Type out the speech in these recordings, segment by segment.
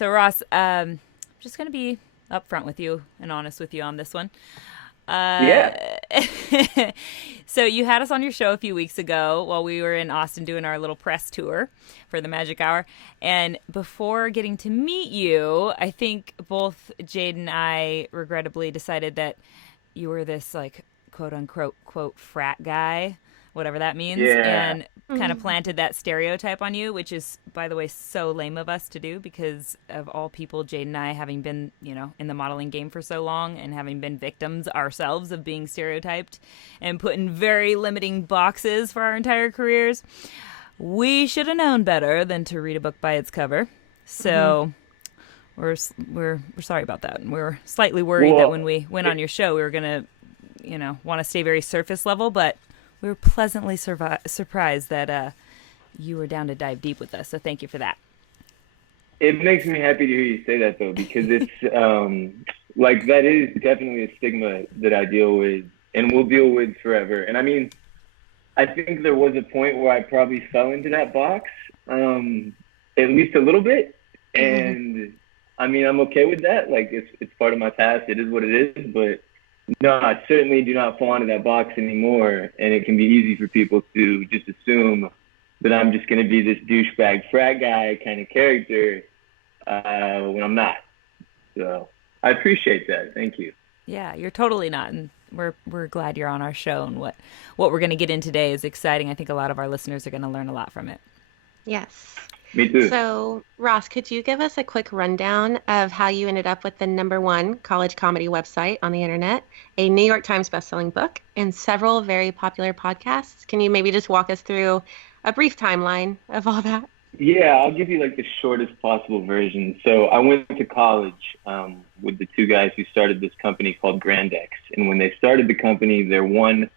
So Ross, just going to be upfront with you and honest with you on this one. Uh, Yeah. so you had us on your show a few weeks ago while we were in Austin doing our little press tour for the Magic Hour. And before getting to meet you, I think both Jade and I regrettably decided that you were this like quote unquote quote frat guy, whatever that means, Yeah. and kind of planted that stereotype on you, which is, by the way, so lame of us to do because of all people, Jade and I, having been, in the modeling game for so long and having been victims ourselves of being stereotyped and put in very limiting boxes for our entire careers, we should have known better than to read a book by its cover. Mm-hmm. So we're sorry about that. And we were slightly worried that when Well, we went it, on your show, we were gonna, want to stay very surface level, but we were pleasantly surprised that you were down to dive deep with us. So thank you for that. it makes me happy to hear you say that though, because it's like that is definitely a stigma that I deal with and will deal with forever. And I mean, I think there was a point where I probably fell into that box, at least a little bit. Mm-hmm. And I mean, I'm okay with that. Like it's part of my past. It is what it is. But no, I certainly do not fall into that box anymore. And it can be easy for people to just assume that I'm just going to be this douchebag frat guy kind of character when I'm not. So I appreciate that. Thank you. Yeah, you're totally not, and we're glad you're on our show. And what we're going to get in today is exciting. I think a lot of our listeners are going to learn a lot from it. Yes. Me too. So, Ross, could you give us a quick rundown of how you ended up with the number one college comedy website on the internet, a New York Times bestselling book, and several very popular podcasts? Can you maybe just walk us through a brief timeline of all that? Yeah, I'll give you like the shortest possible version. So I went to college with the two guys who started this company called Grand X. And when they started the company, their one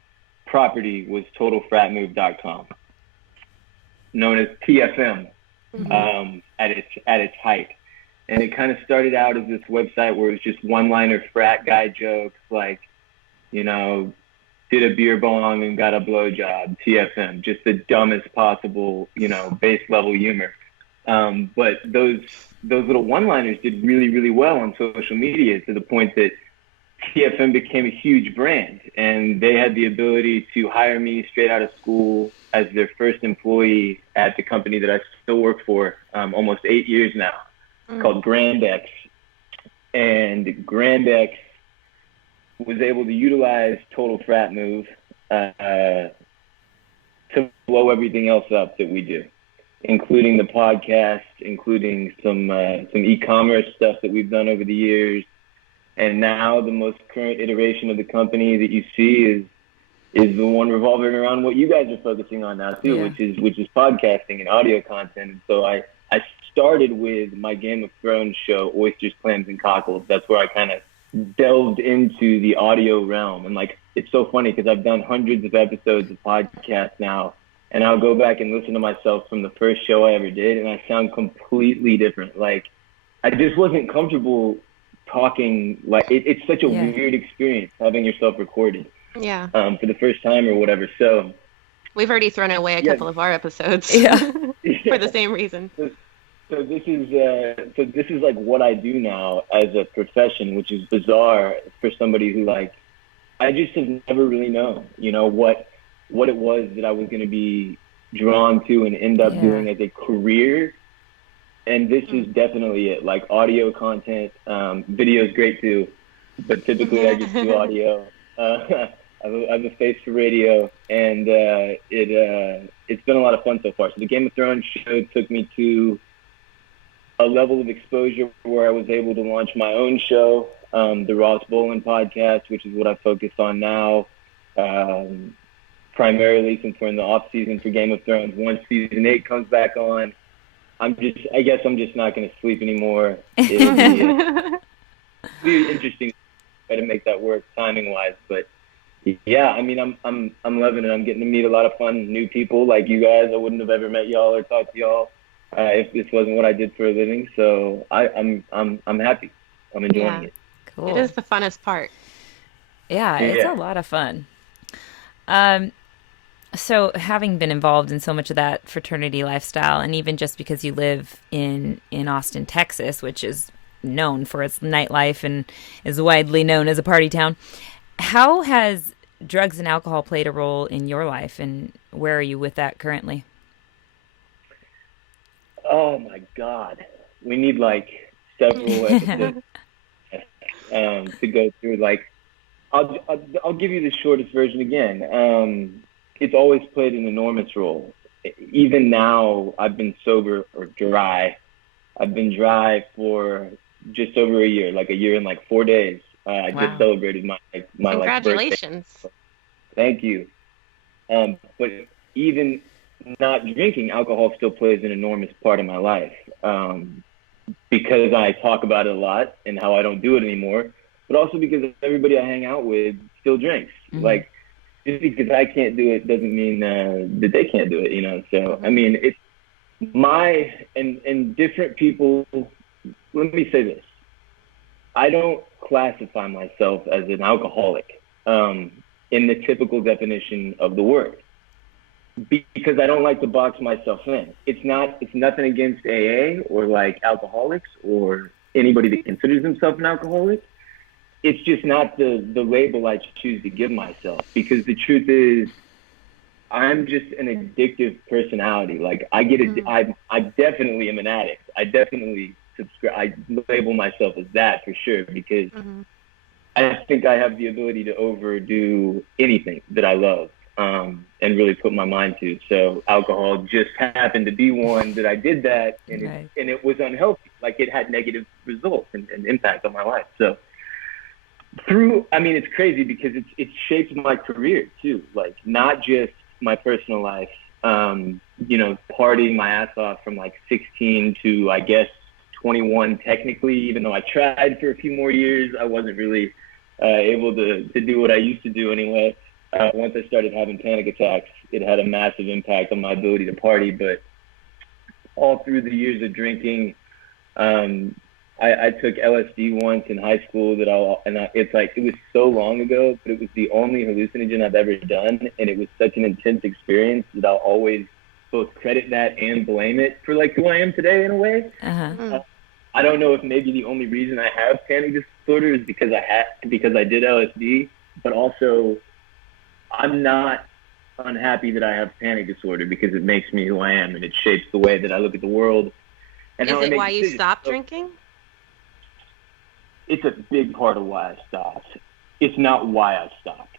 property was totalfratmove.com, known as TFM Mm-hmm. at its height. And it kind of started out as this website where it was just one-liner frat guy jokes like, you know, did a beer bong and got a blowjob, TFM, just the dumbest possible, base level humor. But those little one-liners did really, really well on social media to the point that TFM became a huge brand, and they had the ability to hire me straight out of school as their first employee at the company that I still work for, almost 8 years now. It's Mm. called Grand X, and Grand X was able to utilize Total Frat Move to blow everything else up that we do, including the podcast, including some e-commerce stuff that we've done over the years. And now the most current iteration of the company that you see is the one revolving around what you guys are focusing on now too, Yeah. which is podcasting and audio content. And so I started with my Game of Thrones show, Oysters, Clams, and Cockles. That's where I kind of delved into the audio realm. And like, it's so funny because I've done hundreds of episodes of podcasts now, and I'll go back and listen to myself from the first show I ever did, and I sound completely different. Like, I just wasn't comfortable talking. Like, it's such a Yeah. weird experience having yourself recorded Yeah. for the first time or whatever. So, We've already thrown away a yeah, couple of our episodes Yeah. for the yeah. same reason. So, so this is like what I do now as a profession, which is bizarre for somebody who like I just have never really known, what it was that I was going to be drawn to and end up Yeah. doing as a career. And this is definitely it. Like audio content, video is great too, but typically I just do audio. I have a face for radio, and it's been a lot of fun so far. So the Game of Thrones show took me to a level of exposure where I was able to launch my own show, the Bolen podcast, which is what I focus on now, primarily since we're in the off season for Game of Thrones. Once season 8 comes back on, I guess I'm just not going to sleep anymore. It'll be interesting to try to make that work timing wise, but yeah, I mean, I'm loving it. I'm getting to meet a lot of fun new people like you guys. I wouldn't have ever met y'all or talked to y'all if this wasn't what I did for a living. So I'm happy. I'm enjoying Yeah, it. it Cool. is the funnest part. Yeah, it's a Yeah. lot of fun. Um, So, having been involved in so much of that fraternity lifestyle, and even just because you live in Austin, Texas, which is known for its nightlife and is widely known as a party town, how has drugs and alcohol played a role in your life, and where are you with that currently? Oh my God, we need like several episodes to go through. Like, I'll give you the shortest version again. It's always played an enormous role. Even now, I've been sober or dry. I've been dry for just over a year, like a year and like 4 days. I just Wow. celebrated my like birthday. Congratulations. Thank you. But even not drinking, alcohol still plays an enormous part of my life. Because I talk about it a lot and how I don't do it anymore, but also because everybody I hang out with still drinks. Mm-hmm. Like, just because I can't do it doesn't mean that they can't do it, you know? So, I mean, it's and different people, let me say this. I don't classify myself as an alcoholic in the typical definition of the word, because I don't like to box myself in. It's nothing against AA or like alcoholics or anybody that considers themselves an alcoholic. It's just not the label I choose to give myself, because the truth is I'm just an addictive personality. Like I definitely am an addict. I definitely I label myself as that for sure, because I think I have the ability to overdo anything that I love. And really put my mind to. So alcohol just happened to be one that I did that, and Right. it was unhealthy. Like it had negative results and impact on my life. So it's crazy because it's shaped my career too. Like not just my personal life. Partying my ass off from like 16 to I guess 21 technically. Even though I tried for a few more years, I wasn't really able to do what I used to do anyway. Once I started having panic attacks, it had a massive impact on my ability to party. But all through the years of drinking, I took LSD once in high school it was so long ago, but it was the only hallucinogen I've ever done. And it was such an intense experience that I'll always both credit that and blame it for like who I am today in a way. I don't know if maybe the only reason I have panic disorder is because I did LSD, but also I'm not unhappy that I have panic disorder because it makes me who I am and it shapes the way that I look at the world and how I Is it make why you decisions. stopped drinking? It's a big part of why I stopped. It's not why I stopped.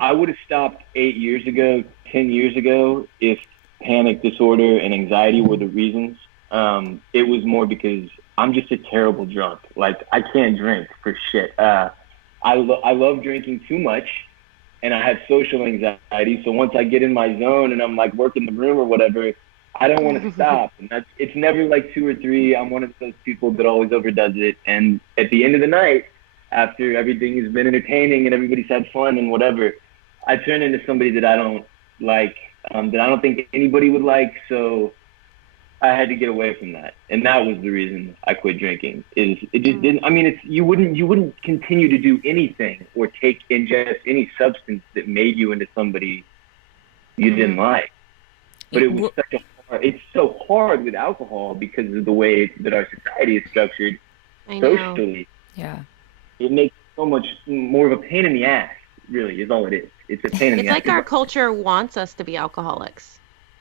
I would have stopped 8 years ago, 10 years ago, if panic disorder and anxiety were the reasons. It was more because I'm just a terrible drunk. Like, I can't drink for shit. I love drinking too much. And I have social anxiety, so once I get in my zone and I'm like working the room or whatever, I don't want to stop. And it's never like 2 or 3. I'm one of those people that always overdoes it. And at the end of the night, after everything has been entertaining and everybody's had fun and whatever, I turn into somebody that I don't like, that I don't think anybody would like. So I had to get away from that, and that was the reason I quit drinking. It just didn't. I mean, you wouldn't continue to do anything or ingest any substance that made you into somebody you didn't like. But it was it's so hard with alcohol because of the way that our society is structured socially. Yeah, it makes so much more of a pain in the ass. Really, is all it is. It's a pain in the ass. It's like our culture wants us to be alcoholics.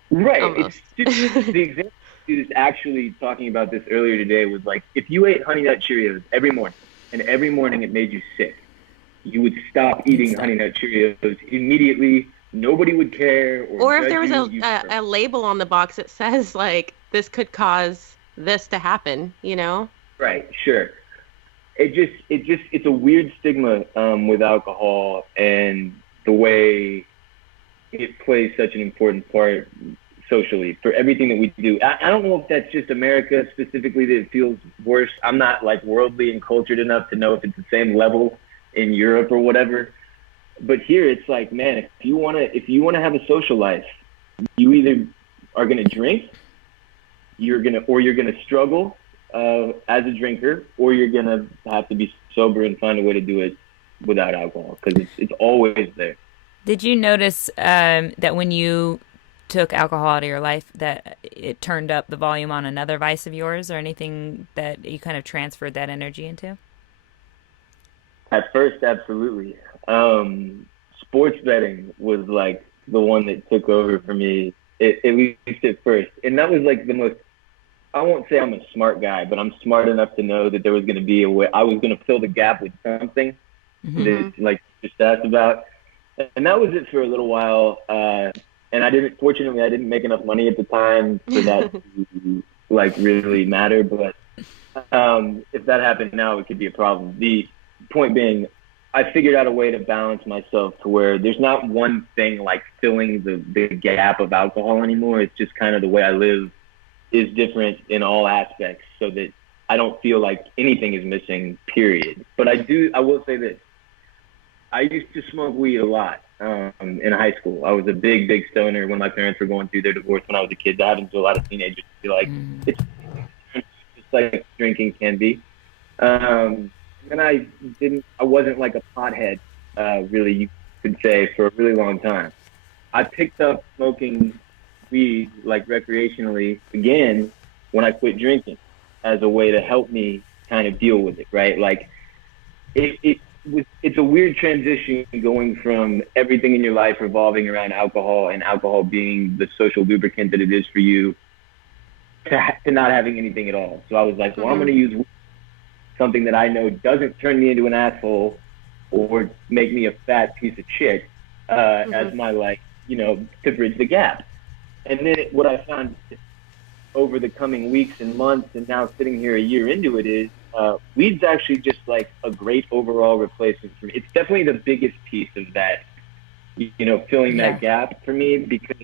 Right. Almost. The example is actually talking about this earlier today was like, if you ate Honey Nut Cheerios every morning and every morning it made you sick, you would stop eating Honey Nut Cheerios immediately. Nobody would care. Or if there was a label on the box that says this could cause this to happen, you know? Right. Sure. It's a weird stigma with alcohol and the way it plays such an important part socially for everything that we do. I don't know if that's just America specifically that it feels worse. I'm not worldly and cultured enough to know if it's the same level in Europe or whatever. But here it's like, man, if you wanna have a social life, you either are gonna drink, you're gonna struggle as a drinker, or you're gonna have to be sober and find a way to do it without alcohol, because it's always there. Did you notice that when you took alcohol out of your life, that it turned up the volume on another vice of yours, or anything that you kind of transferred that energy into? At first, absolutely. Sports betting was like the one that took over for me, at least at first. And that was like the most, I won't say I'm a smart guy, but I'm smart enough to know that there was going to be a way, I was going to fill the gap with something that, like, just asked about. And that was it for a little while. And fortunately, I didn't make enough money at the time for that to, like, really matter. But if that happened now, it could be a problem. The point being, I figured out a way to balance myself to where there's not one thing like filling the gap of alcohol anymore. It's just kind of the way I live is different in all aspects, so that I don't feel like anything is missing, period. But I will say this. I used to smoke weed a lot in high school. I was a big stoner when my parents were going through their divorce when I was a kid. That happens to a lot of teenagers. Feel like it's just like drinking can be. And I wasn't like a pothead, really, you could say, for a really long time. I picked up smoking weed, like recreationally, again, when I quit drinking, as a way to help me kind of deal with it, right? Like, it's a weird transition going from everything in your life revolving around alcohol and alcohol being the social lubricant that it is for you to not having anything at all. So I was like, well, I'm going to use something that I know doesn't turn me into an asshole or make me a fat piece of shit as my, like, to bridge the gap. And then what I found over the coming weeks and months, and now sitting here a year into it, is weed's actually just like a great overall replacement for me. It's definitely the biggest piece of that, filling that gap for me, because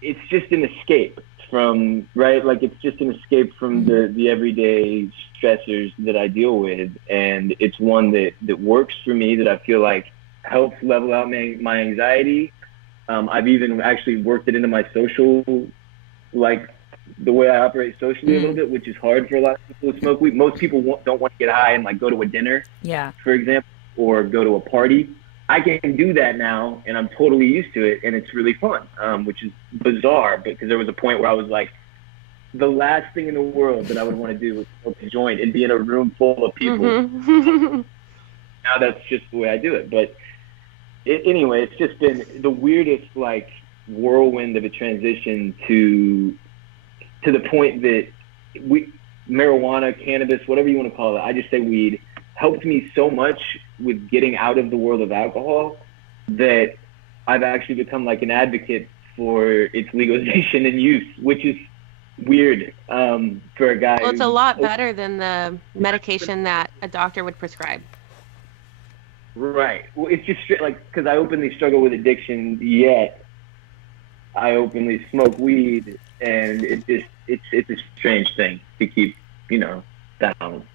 it's just an escape from, right? Like, it's just an escape from the everyday stressors that I deal with. And it's one that works for me, that I feel like helps level out my anxiety. I've even actually worked it into my social, like the way I operate socially a little bit, which is hard for a lot of people who smoke weed. Most people don't want to get high and like go to a dinner, for example, or go to a party. I can do that now, and I'm totally used to it, and it's really fun, which is bizarre, because there was a point where I was like, the last thing in the world that I would want to do was smoke a joint and be in a room full of people. Now that's just the way I do it. But anyway, it's just been the weirdest, like, whirlwind of a transition to the point that marijuana, cannabis, whatever you want to call it, I just say weed, helped me so much with getting out of the world of alcohol that I've actually become like an advocate for its legalization and use, which is weird for a guy. Well, it's a lot better than the medication that a doctor would prescribe. Right. Well, it's just like, because I openly struggle with addiction, yet I openly smoke weed, and it's a strange thing to keep, balanced.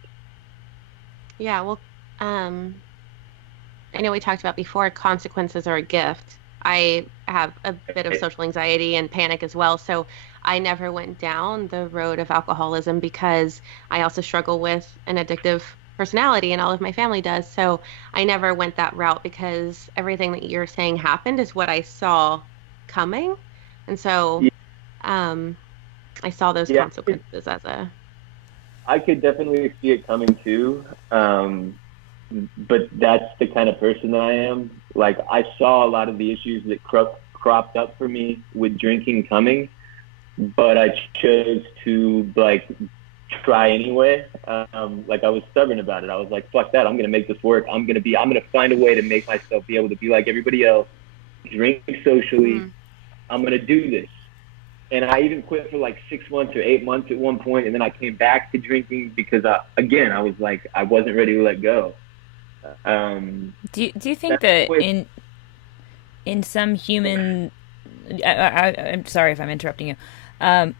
Yeah, well, I know we talked about before, consequences are a gift. I have a bit of social anxiety and panic as well, so I never went down the road of alcoholism, because I also struggle with an addictive personality, and all of my family does. So I never went that route, because everything that you're saying happened is what I saw coming. And so I saw those consequences as a... I could definitely see it coming too. But that's the kind of person that I am. Like, I saw a lot of the issues that cropped up for me with drinking coming, but I chose to, like, try anyway. Like, I was stubborn about it. I was like, fuck that. I'm going to make this work. I'm going to find a way to make myself be able to be like everybody else, drink socially. I'm going to do this. And I even quit for like 6 months or 8 months at one point, and then I came back to drinking because, again, I was like, I wasn't ready to let go. Do you think that in some human, I'm sorry if I'm interrupting you. I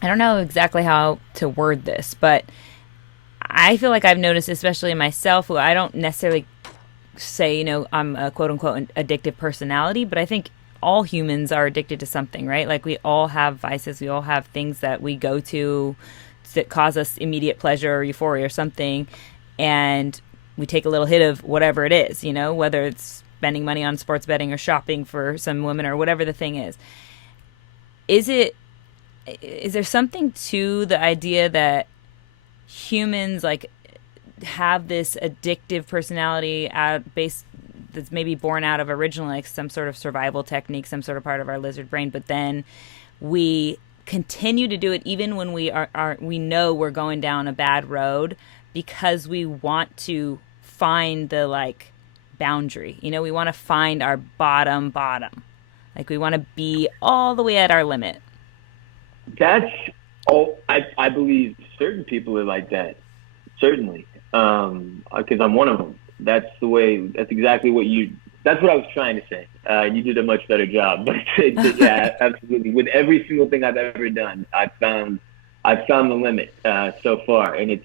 don't know exactly how to word this, but I feel like I've noticed, especially in myself, who I don't necessarily say, I'm a quote unquote addictive personality, but I think all humans are addicted to something, right? Like, we all have vices. We all have things that we go to that cause us immediate pleasure or euphoria or something. And we take a little hit of whatever it is, you know, whether it's spending money on sports betting or shopping for some women or whatever the thing is. Is there something to the idea that humans like have this addictive personality based that's maybe born out of originally like some sort of survival technique, some sort of part of our lizard brain, but then we continue to do it even when we know we're going down a bad road because we want to find the like boundary. You know, we want to find our bottom. Like we want to be all the way at our limit. That's I believe certain people are like that. Certainly. Because I'm one of them. That's exactly that's what I was trying to say. You did a much better job. But yeah, absolutely. With every single thing I've ever done, I've found the limit so far. And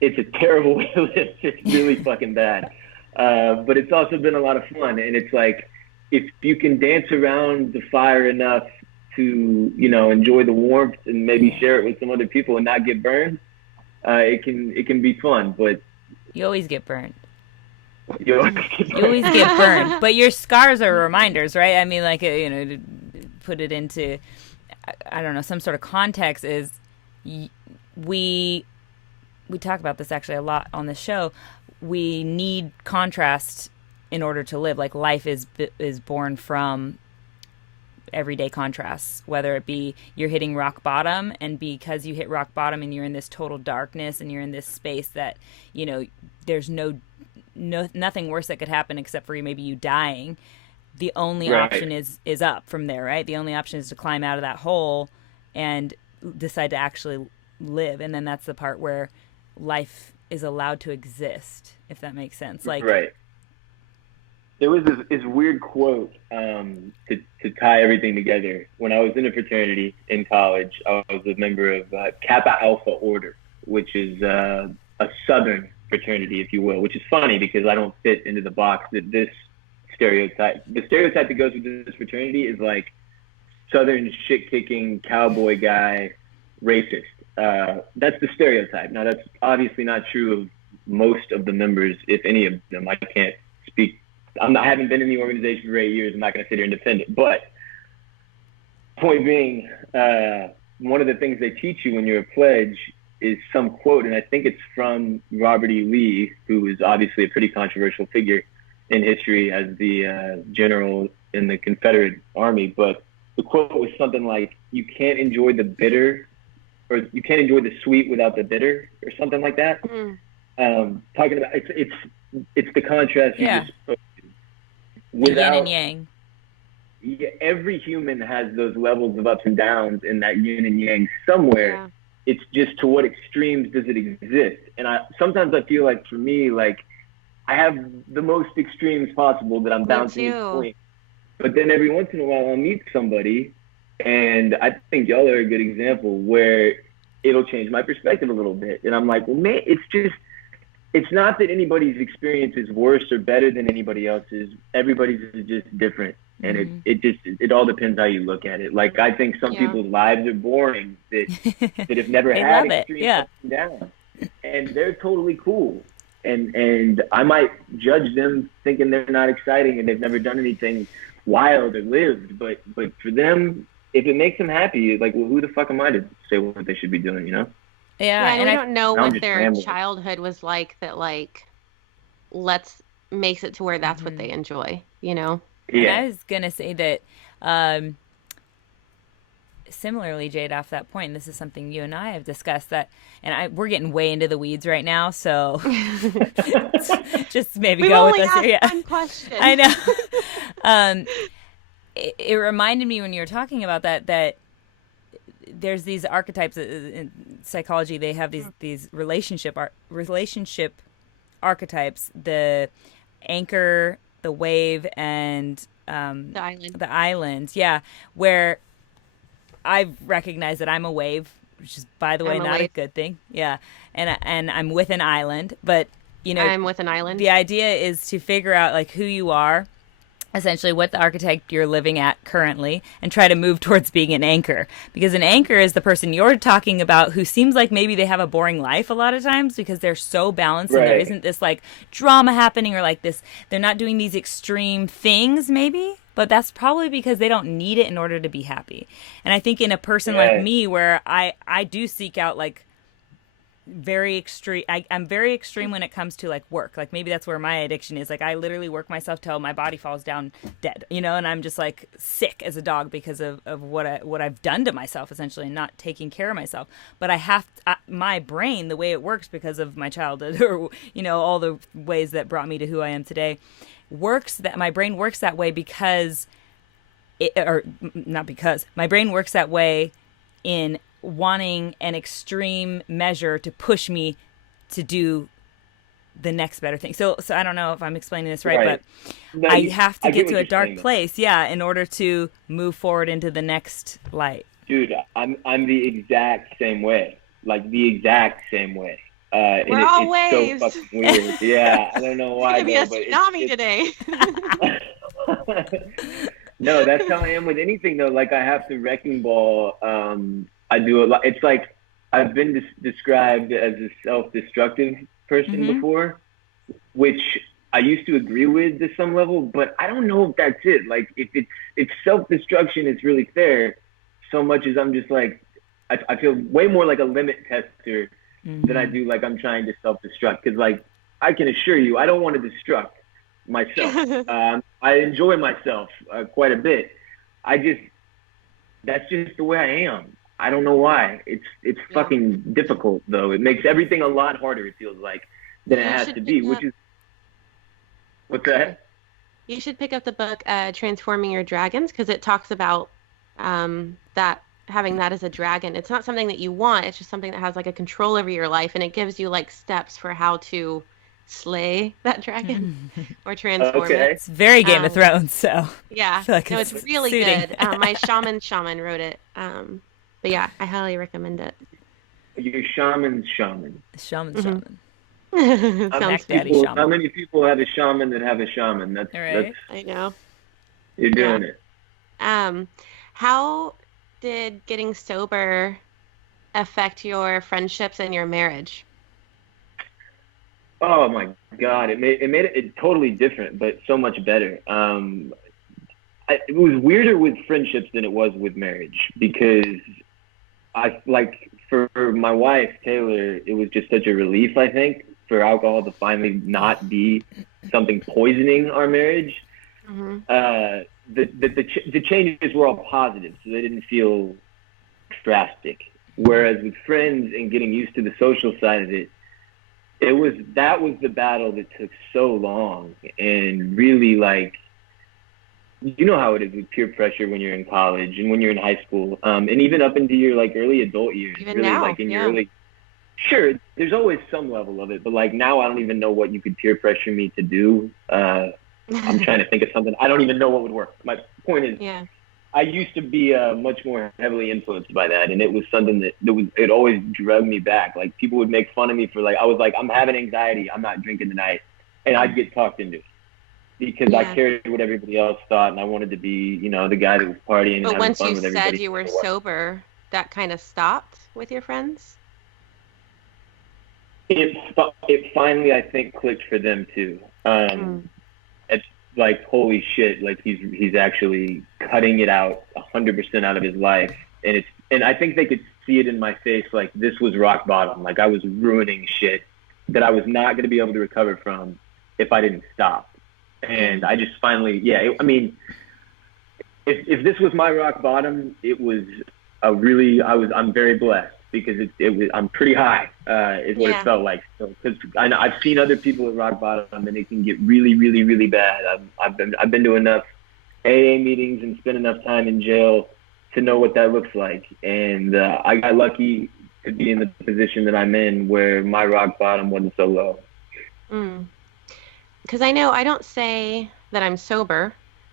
it's a terrible way to live. It's really fucking bad. But it's also been a lot of fun. And it's like, if you can dance around the fire enough to, you know, enjoy the warmth and maybe share it with some other people and not get burned, it can be fun. But you always get burned. You always get burned. But your scars are reminders, right? I mean, like, you know, to put it into, I don't know, some sort of context is we talk about this actually a lot on the show. We need contrast in order to live. Like life is born from everyday contrasts, whether it be you're hitting rock bottom, and because you hit rock bottom and you're in this total darkness and you're in this space that, you know, there's nothing worse that could happen except for maybe you dying. The only option is up from there, right? The only option is to climb out of that hole and decide to actually live. And then that's the part where life is allowed to exist, if that makes sense. Like, right. There was this weird quote to tie everything together. When I was in a fraternity in college, I was a member of Kappa Alpha Order, which is a Southern fraternity, if you will, which is funny because I don't fit into the box that the stereotype that goes with this fraternity is like Southern shit-kicking cowboy guy, racist. That's the stereotype. Now, that's obviously not true of most of the members, if any of them. I can't speak. I haven't been in the organization for 8 years. I'm not going to sit here and defend it. But point being, one of the things they teach you when you're a pledge is some quote, and I think it's from Robert E. Lee, who is obviously a pretty controversial figure in history as the general in the Confederate Army. But the quote was something like, "You can't enjoy the bitter, or you can't enjoy the sweet without the bitter," or something like that. Talking about it's the contrast you just spoke to. Without, yin and yang. Yeah, every human has those levels of ups and downs in that yin and yang somewhere. Yeah. It's just to what extremes does it exist? And sometimes I feel like for me, like I have the most extremes possible that I'm bouncing between. But then every once in a while I'll meet somebody, and I think y'all are a good example where it'll change my perspective a little bit. And I'm like, well, man, it's not that anybody's experience is worse or better than anybody else's. Everybody's is just different. And it all depends how you look at it. Like, I think some people's lives are boring that have never had extreme ups and downs. And they're totally cool. And I might judge them thinking they're not exciting and they've never done anything wild or lived. But for them, if it makes them happy, like, well, who the fuck am I to say what they should be doing, you know? Yeah, and we don't know what their childhood was like that, like, makes it to where that's what they enjoy, you know? Yeah. And I was going to say that, similarly, Jade, off that point, this is something you and I have discussed we're getting way into the weeds right now, so just maybe go with us. Yeah, one question. I know. It reminded me when you were talking about that there's these archetypes in psychology. They have these relationship archetypes: the anchor, the wave, and the island. Yeah, where I recognize that I'm a wave, which is, by the way, not a good thing. Yeah, and I'm with an island, but you know, I'm with an island. The idea is to figure out like who you are, essentially what the archetype you're living at currently, and try to move towards being an anchor. Because an anchor is the person you're talking about who seems like maybe they have a boring life a lot of times because they're so balanced and there isn't this like drama happening or like this, they're not doing these extreme things maybe, but that's probably because they don't need it in order to be happy. And I think in a person like me where I do seek out like very extreme, I'm very extreme when it comes to like work. Like maybe that's where my addiction is. Like I literally work myself till my body falls down dead, you know, and I'm just like sick as a dog because of what I've done to myself essentially, and not taking care of myself. But my brain, the way it works because of my childhood or, you know, all the ways that brought me to who I am today, my brain works that way because my brain works that way in wanting an extreme measure to push me to do the next better thing. So I don't know if I'm explaining this right. But I have to get to a dark place, in order to move forward into the next light. Dude, I'm the exact same way. Like the exact same way. We're always so fucking weird. Yeah, I don't know why. It's gonna be a tsunami today. No, that's how I am with anything though. Like I have to wrecking ball. I do a lot. It's like I've been described as a self-destructive person before, which I used to agree with to some level, but I don't know if that's it. Like if self-destruction is really fair, so much as I'm just like, I feel way more like a limit tester than I do like I'm trying to self-destruct. Because like I can assure you, I don't want to destruct myself. I enjoy myself quite a bit. That's just the way I am. I don't know why. It's fucking difficult though. It makes everything a lot harder, it feels like, than it has to be, which is what's that? You should pick up the book Transforming Your Dragons, because it talks about that having that as a dragon. It's not something that you want, it's just something that has like a control over your life, and it gives you like steps for how to slay that dragon or transform it. It's very Game of Thrones, so yeah. Like no, it's really good. My shaman wrote it. But yeah, I highly recommend it. Your shaman's shaman. Shaman's shaman. Sounds shaman. How many people have a shaman that have a shaman? That's I know. You're doing it. How did getting sober affect your friendships and your marriage? Oh my God, it made it totally different, but so much better. It was weirder with friendships than it was with marriage, because for my wife, Taylor, it was just such a relief, I think, for alcohol to finally not be something poisoning our marriage. The changes were all positive, so they didn't feel drastic. Whereas with friends and getting used to the social side of it, that was the battle that took so long, and really like, you know how it is with peer pressure when you're in college and when you're in high school, and even up into your like early adult years. Even really now, like in your early. Sure, there's always some level of it, but like now I don't even know what you could peer pressure me to do. I'm trying to think of something. I don't even know what would work. My point is, I used to be much more heavily influenced by that, and it was something it always drug me back. Like people would make fun of me for like, I was like, I'm having anxiety, I'm not drinking tonight, and I'd get talked into it because I cared what everybody else thought, and I wanted to be, you know, the guy that was partying and having fun with everybody. But once you said you were sober, that kind of stopped with your friends? It finally, I think, clicked for them too. It's like, holy shit, like he's actually cutting it out 100% out of his life, and I think they could see it in my face, like this was rock bottom, like I was ruining shit that I was not going to be able to recover from if I didn't stop. And I just finally, if this was my rock bottom, it was I'm very blessed, because I'm pretty high, is what it felt like. So, because I've seen other people at rock bottom, and it can get really, really, really bad. I've been to enough AA meetings and spent enough time in jail to know what that looks like. And I got lucky to be in the position that I'm in, where my rock bottom wasn't so low. Because I know I don't say that I'm sober,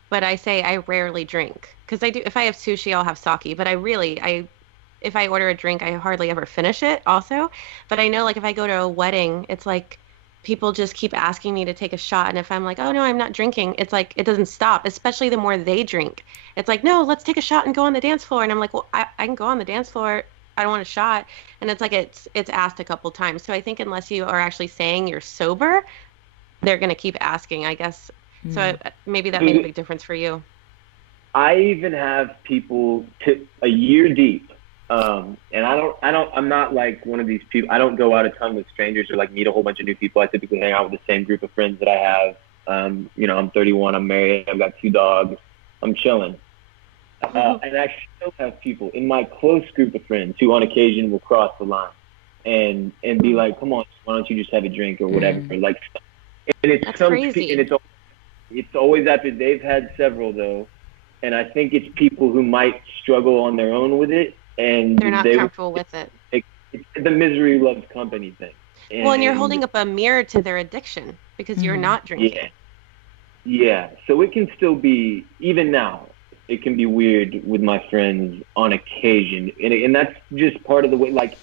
but I say I rarely drink. Because I do. If I have sushi, I'll have sake. But if I order a drink, I hardly ever finish it also. But I know, like, if I go to a wedding, it's like people just keep asking me to take a shot. And if I'm like, oh no, I'm not drinking, it's like it doesn't stop, especially the more they drink. It's like, no, let's take a shot and go on the dance floor. And I'm like, well, I can go on the dance floor. I don't want a shot. And it's like it's asked a couple times. So I think unless you are actually saying you're sober, they're going to keep asking, I guess. So maybe that made a big difference for you. I even have people a year deep. And I'm not like one of these people. I don't go out a ton with strangers or like meet a whole bunch of new people. I typically hang out with the same group of friends that I have. I'm 31, I'm married, I've got 2 dogs. I'm chilling. And I still have people in my close group of friends who on occasion will cross the line and be like, come on, why don't you just have a drink or whatever? Like, and it's crazy. And it's always after they've had several though. And I think it's people who might struggle on their own with it, and they're not comfortable with it. It's the misery loves company thing. And you're holding up a mirror to their addiction because you're not drinking. Yeah. So it can still be, even now, it can be weird with my friends on occasion, and that's just part of the way. Like,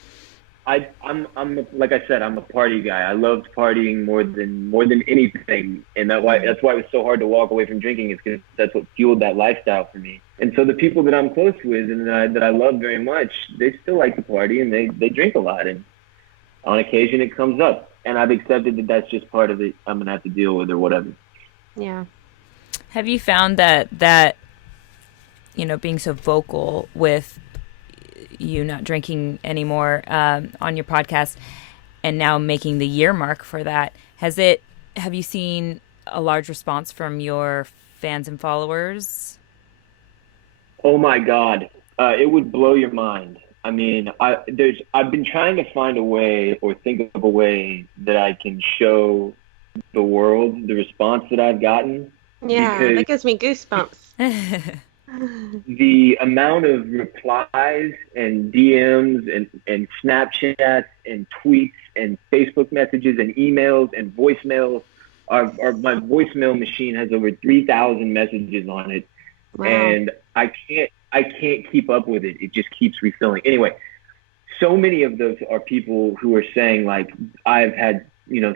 I'm like I said, I'm a party guy. I loved partying more than anything, and that's why it was so hard to walk away from drinking. Is because that's what fueled that lifestyle for me. And so the people that I'm close with and that I love very much, they still like to party and they drink a lot, and on occasion it comes up, and I've accepted that that's just part of it. I'm gonna have to deal with or whatever. Yeah. Have you found that being so vocal with you not drinking anymore on your podcast and now making the year mark for that, have you seen a large response from your fans and followers? Oh my God. It would blow your mind. I mean, I've been trying to find a way or think of a way that I can show the world the response that I've gotten. Yeah, that gives me goosebumps. The amount of replies and DMs and Snapchats and tweets and Facebook messages and emails and voicemails my voicemail machine has over 3,000 messages on it. Wow. And I can't keep up with it. It just keeps refilling. Anyway, so many of those are people who are saying like, I've had,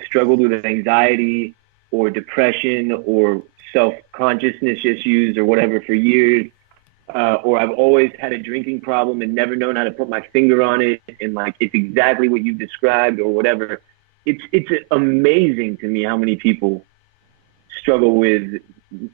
struggled with anxiety or depression or self-consciousness issues or whatever for years, or I've always had a drinking problem and never known how to put my finger on it, and like it's exactly what you described or whatever. It's amazing to me how many people struggle with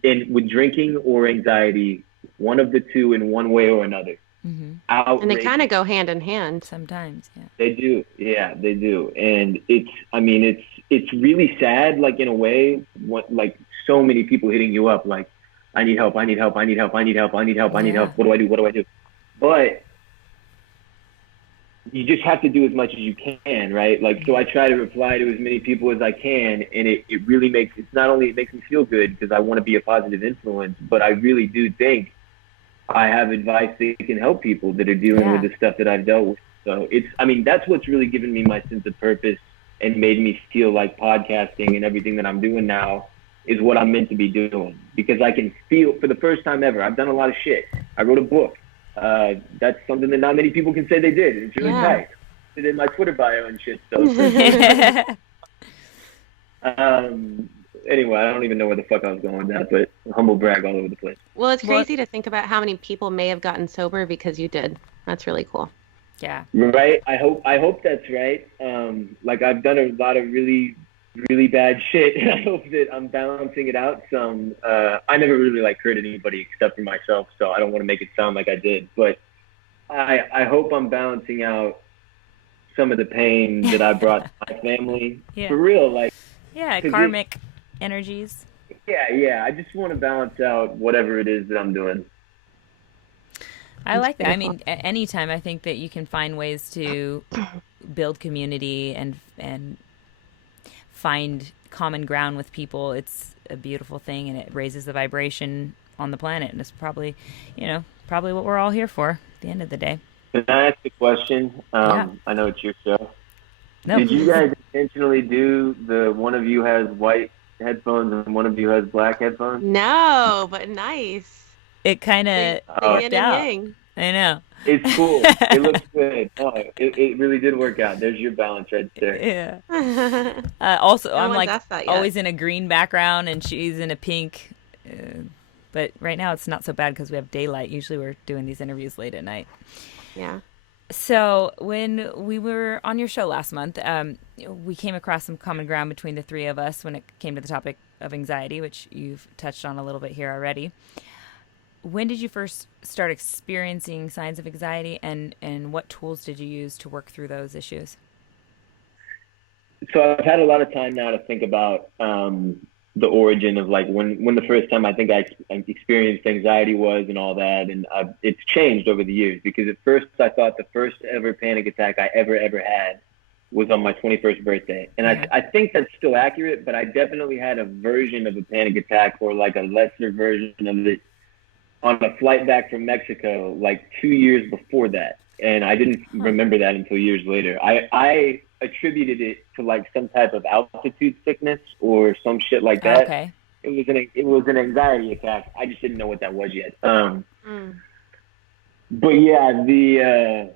drinking or anxiety, one of the two in one way or another. Mm-hmm. And they kind of go hand in hand sometimes. Yeah. They do. Yeah, they do. And it's really sad, like in a way, like so many people hitting you up like, I need help, I need help, I need help, I need help, I need help, I need help. What do I do? What do I do? But you just have to do as much as you can, right? Like, so I try to reply to as many people as I can, and it really makes, it's not only, it makes me feel good because I want to be a positive influence, but I really do think I have advice that can help people that are dealing with the stuff that I've dealt with. So that's what's really given me my sense of purpose and made me feel like podcasting and everything that I'm doing now is what I'm meant to be doing, because I can feel, for the first time ever, I've done a lot of shit. I wrote a book. That's something that not many people can say they did. It's really tight. It's in my Twitter bio and shit. So. Anyway, I don't even know where the fuck I was going with that, but humble brag all over the place. Well, it's crazy to think about how many people may have gotten sober because you did. That's really cool. Yeah. Right. I hope that's right. Like I've done a lot of really, really bad shit, and I hope that I'm balancing it out some. I never really hurt anybody except for myself, so I don't want to make it sound like I did. But I hope I'm balancing out some of the pain that I brought to my family. For real, like. Yeah, karmic energies. Yeah. I just want to balance out whatever it is that I'm doing. I like that. I mean, anytime I think that you can find ways to build community and find common ground with people, it's a beautiful thing, and it raises the vibration on the planet, and it's probably what we're all here for at the end of the day. Can I ask a question? I know it's your show. No. Did you guys intentionally do the one of you has white headphones and one of you has black headphones? No, but nice. It kind of worked out. I know. It's cool. It looks good. Oh, it really did work out. There's your balance right there. Yeah. No Also, I'm one's like asked that yet. always in a green background, and she's in a pink. But right now it's not so bad because we have daylight. Usually we're doing these interviews late at night. Yeah. So when we were on your show last month, we came across some common ground between the three of us when it came to the topic of anxiety, which you've touched on a little bit here already. When did you first start experiencing signs of anxiety, and what tools did you use to work through those issues? So I've had a lot of time now to think about the origin of like when the first time I think I experienced anxiety was and all that, and it's changed over the years, because at first I thought the first ever panic attack I ever had was on my 21st birthday, and I think that's still accurate, but I definitely had a version of a panic attack, or like a lesser version of it, on a flight back from Mexico like 2 years before that, and I didn't remember that until years later. I attributed it to like some type of altitude sickness or some shit like that. Okay. It was an anxiety attack. I just didn't know what that was yet. But yeah,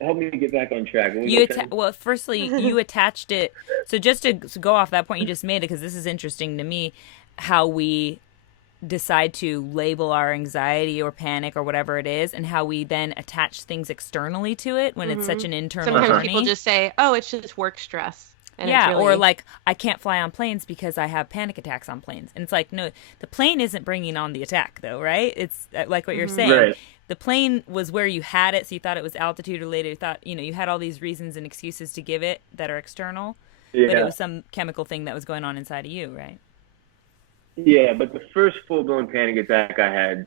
help me get back on track. Well, firstly, you attached it. So just to go off that point you just made, because this is interesting to me, how we decide to label our anxiety or panic or whatever it is, and how we then attach things externally to it when it's such an internal Sometimes journey. people just say, "Oh, it's just work stress." And yeah, it's really... or like, I can't fly on planes because I have panic attacks on planes. And it's like, no, the plane isn't bringing on the attack, though, right? It's like what you're saying. Right. The plane was where you had it, so you thought it was altitude related. You thought, you had all these reasons and excuses to give it that are external, but it was some chemical thing that was going on inside of you, right? Yeah, but the first full-blown panic attack I had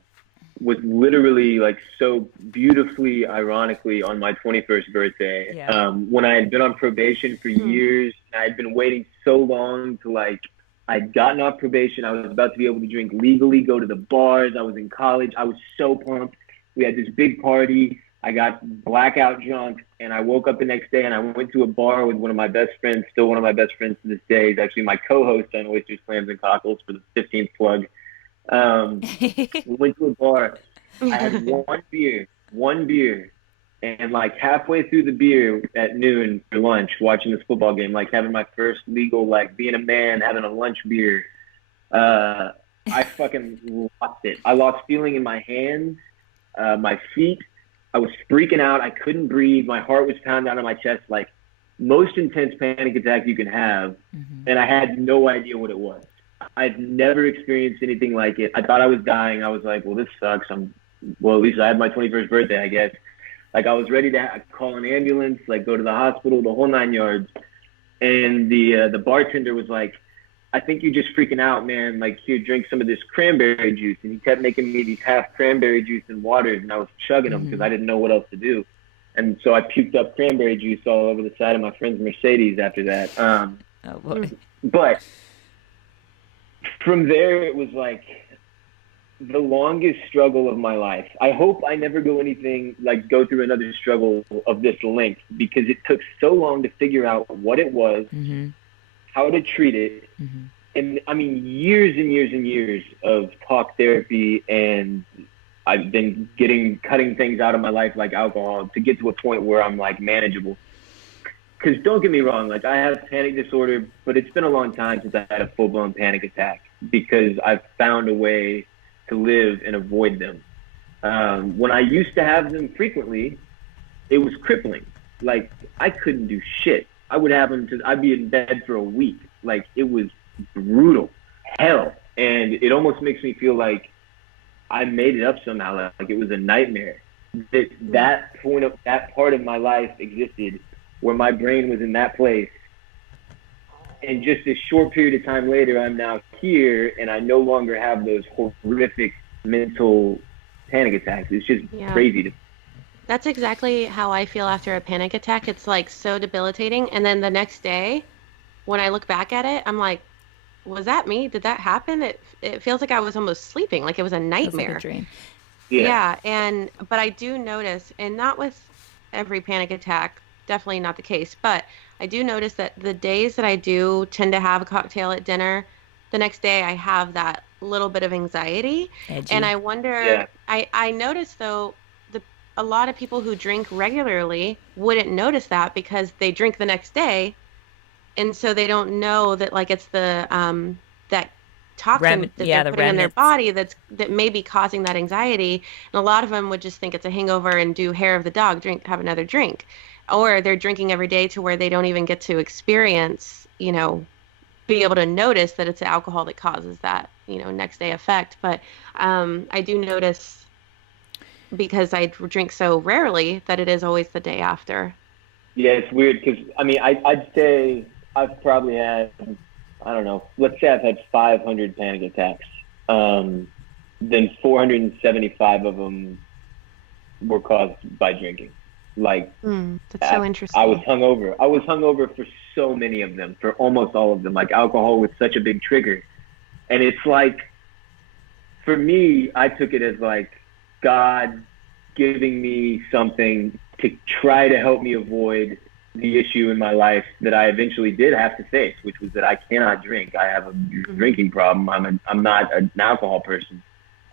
was literally like so beautifully, ironically, on my 21st birthday. Yeah. When I had been on probation for years, I had been waiting so long to I'd gotten off probation. I was about to be able to drink legally, go to the bars. I was in college. I was so pumped. We had this big party. I got blackout drunk, and I woke up the next day, and I went to a bar with one of my best friends, still one of my best friends to this day. He's actually my co-host on Oysters, Clams, and Cockles, for the 15th plug. We went to a bar. I had one beer, and like halfway through the beer at noon for lunch, watching this football game, like having my first legal, like being a man, having a lunch beer, I fucking lost it. I lost feeling in my hands, my feet. I was freaking out. I couldn't breathe. My heart was pounding out of my chest, like most intense panic attack you can have. And I had no idea what it was. I'd never experienced anything like it. I thought I was dying. I was like, well, this sucks. Well, at least I had my 21st birthday, I guess. Like, I was ready to call an ambulance, like go to the hospital, the whole 9 yards. And the bartender was like, I think you're just freaking out, man. Like, here, drink some of this cranberry juice. And he kept making me these half cranberry juice and waters, and I was chugging them because I didn't know what else to do. And so I puked up cranberry juice all over the side of my friend's Mercedes after that. Oh, boy. But from there, it was like the longest struggle of my life. I hope I never go through another struggle of this length, because it took so long to figure out what it was, how to treat it. And I mean, years and years and years of talk therapy, and I've been cutting things out of my life like alcohol to get to a point where I'm like manageable. Because don't get me wrong, like I have panic disorder, but it's been a long time since I had a full-blown panic attack, because I've found a way to live and avoid them. When I used to have them frequently, it was crippling. Like, I couldn't do shit. I would have them I'd be in bed for a week. Like, it was brutal, hell. And it almost makes me feel like I made it up somehow, like it was a nightmare. That part of my life existed where my brain was in that place. And just a short period of time later, I'm now here, and I no longer have those horrific mental panic attacks. It's just crazy. That's exactly how I feel after a panic attack. It's like so debilitating. And then the next day, when I look back at it, I'm like, was that me? Did that happen? It feels like I was almost sleeping, like it was a nightmare. Like a dream. Yeah. But I do notice, and not with every panic attack, definitely not the case, but I do notice that the days that I do tend to have a cocktail at dinner, the next day I have that little bit of anxiety. Edgy. And I wonder, I notice though, the a lot of people who drink regularly wouldn't notice that because they drink the next day, and so they don't know that like it's the that toxin that they're The putting in their remnants. body that may be causing that anxiety. And a lot of them would just think it's a hangover and do hair of the dog, drink, have another drink. Or they're drinking every day to where they don't even get to experience, be able to notice that it's alcohol that causes that, next day effect. But I do notice, because I drink so rarely, that it is always the day after. Yeah, it's weird because I mean, I'd say I've probably had, I don't know, let's say I've had 500 panic attacks. Then 475 of them were caused by drinking. Like, That's so interesting. I was hungover. I was hungover for so many of them, for almost all of them. Like, alcohol was such a big trigger. And it's like, for me, I took it as like God giving me something to try to help me avoid the issue in my life that I eventually did have to face, which was that I cannot drink. I have a drinking problem. I'm not an alcohol person.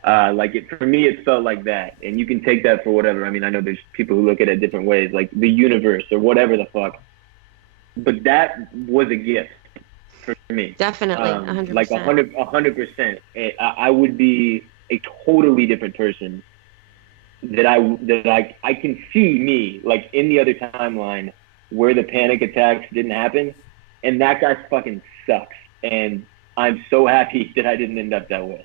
For me, it felt like that. And you can take that for whatever. I mean, I know there's people who look at it different ways, like the universe or whatever the fuck. But that was a gift for me. Definitely, 100%. Like 100%. I would be a totally different person that I can see me like in the other timeline where the panic attacks didn't happen, and that guy fucking sucks. And I'm so happy that I didn't end up that way.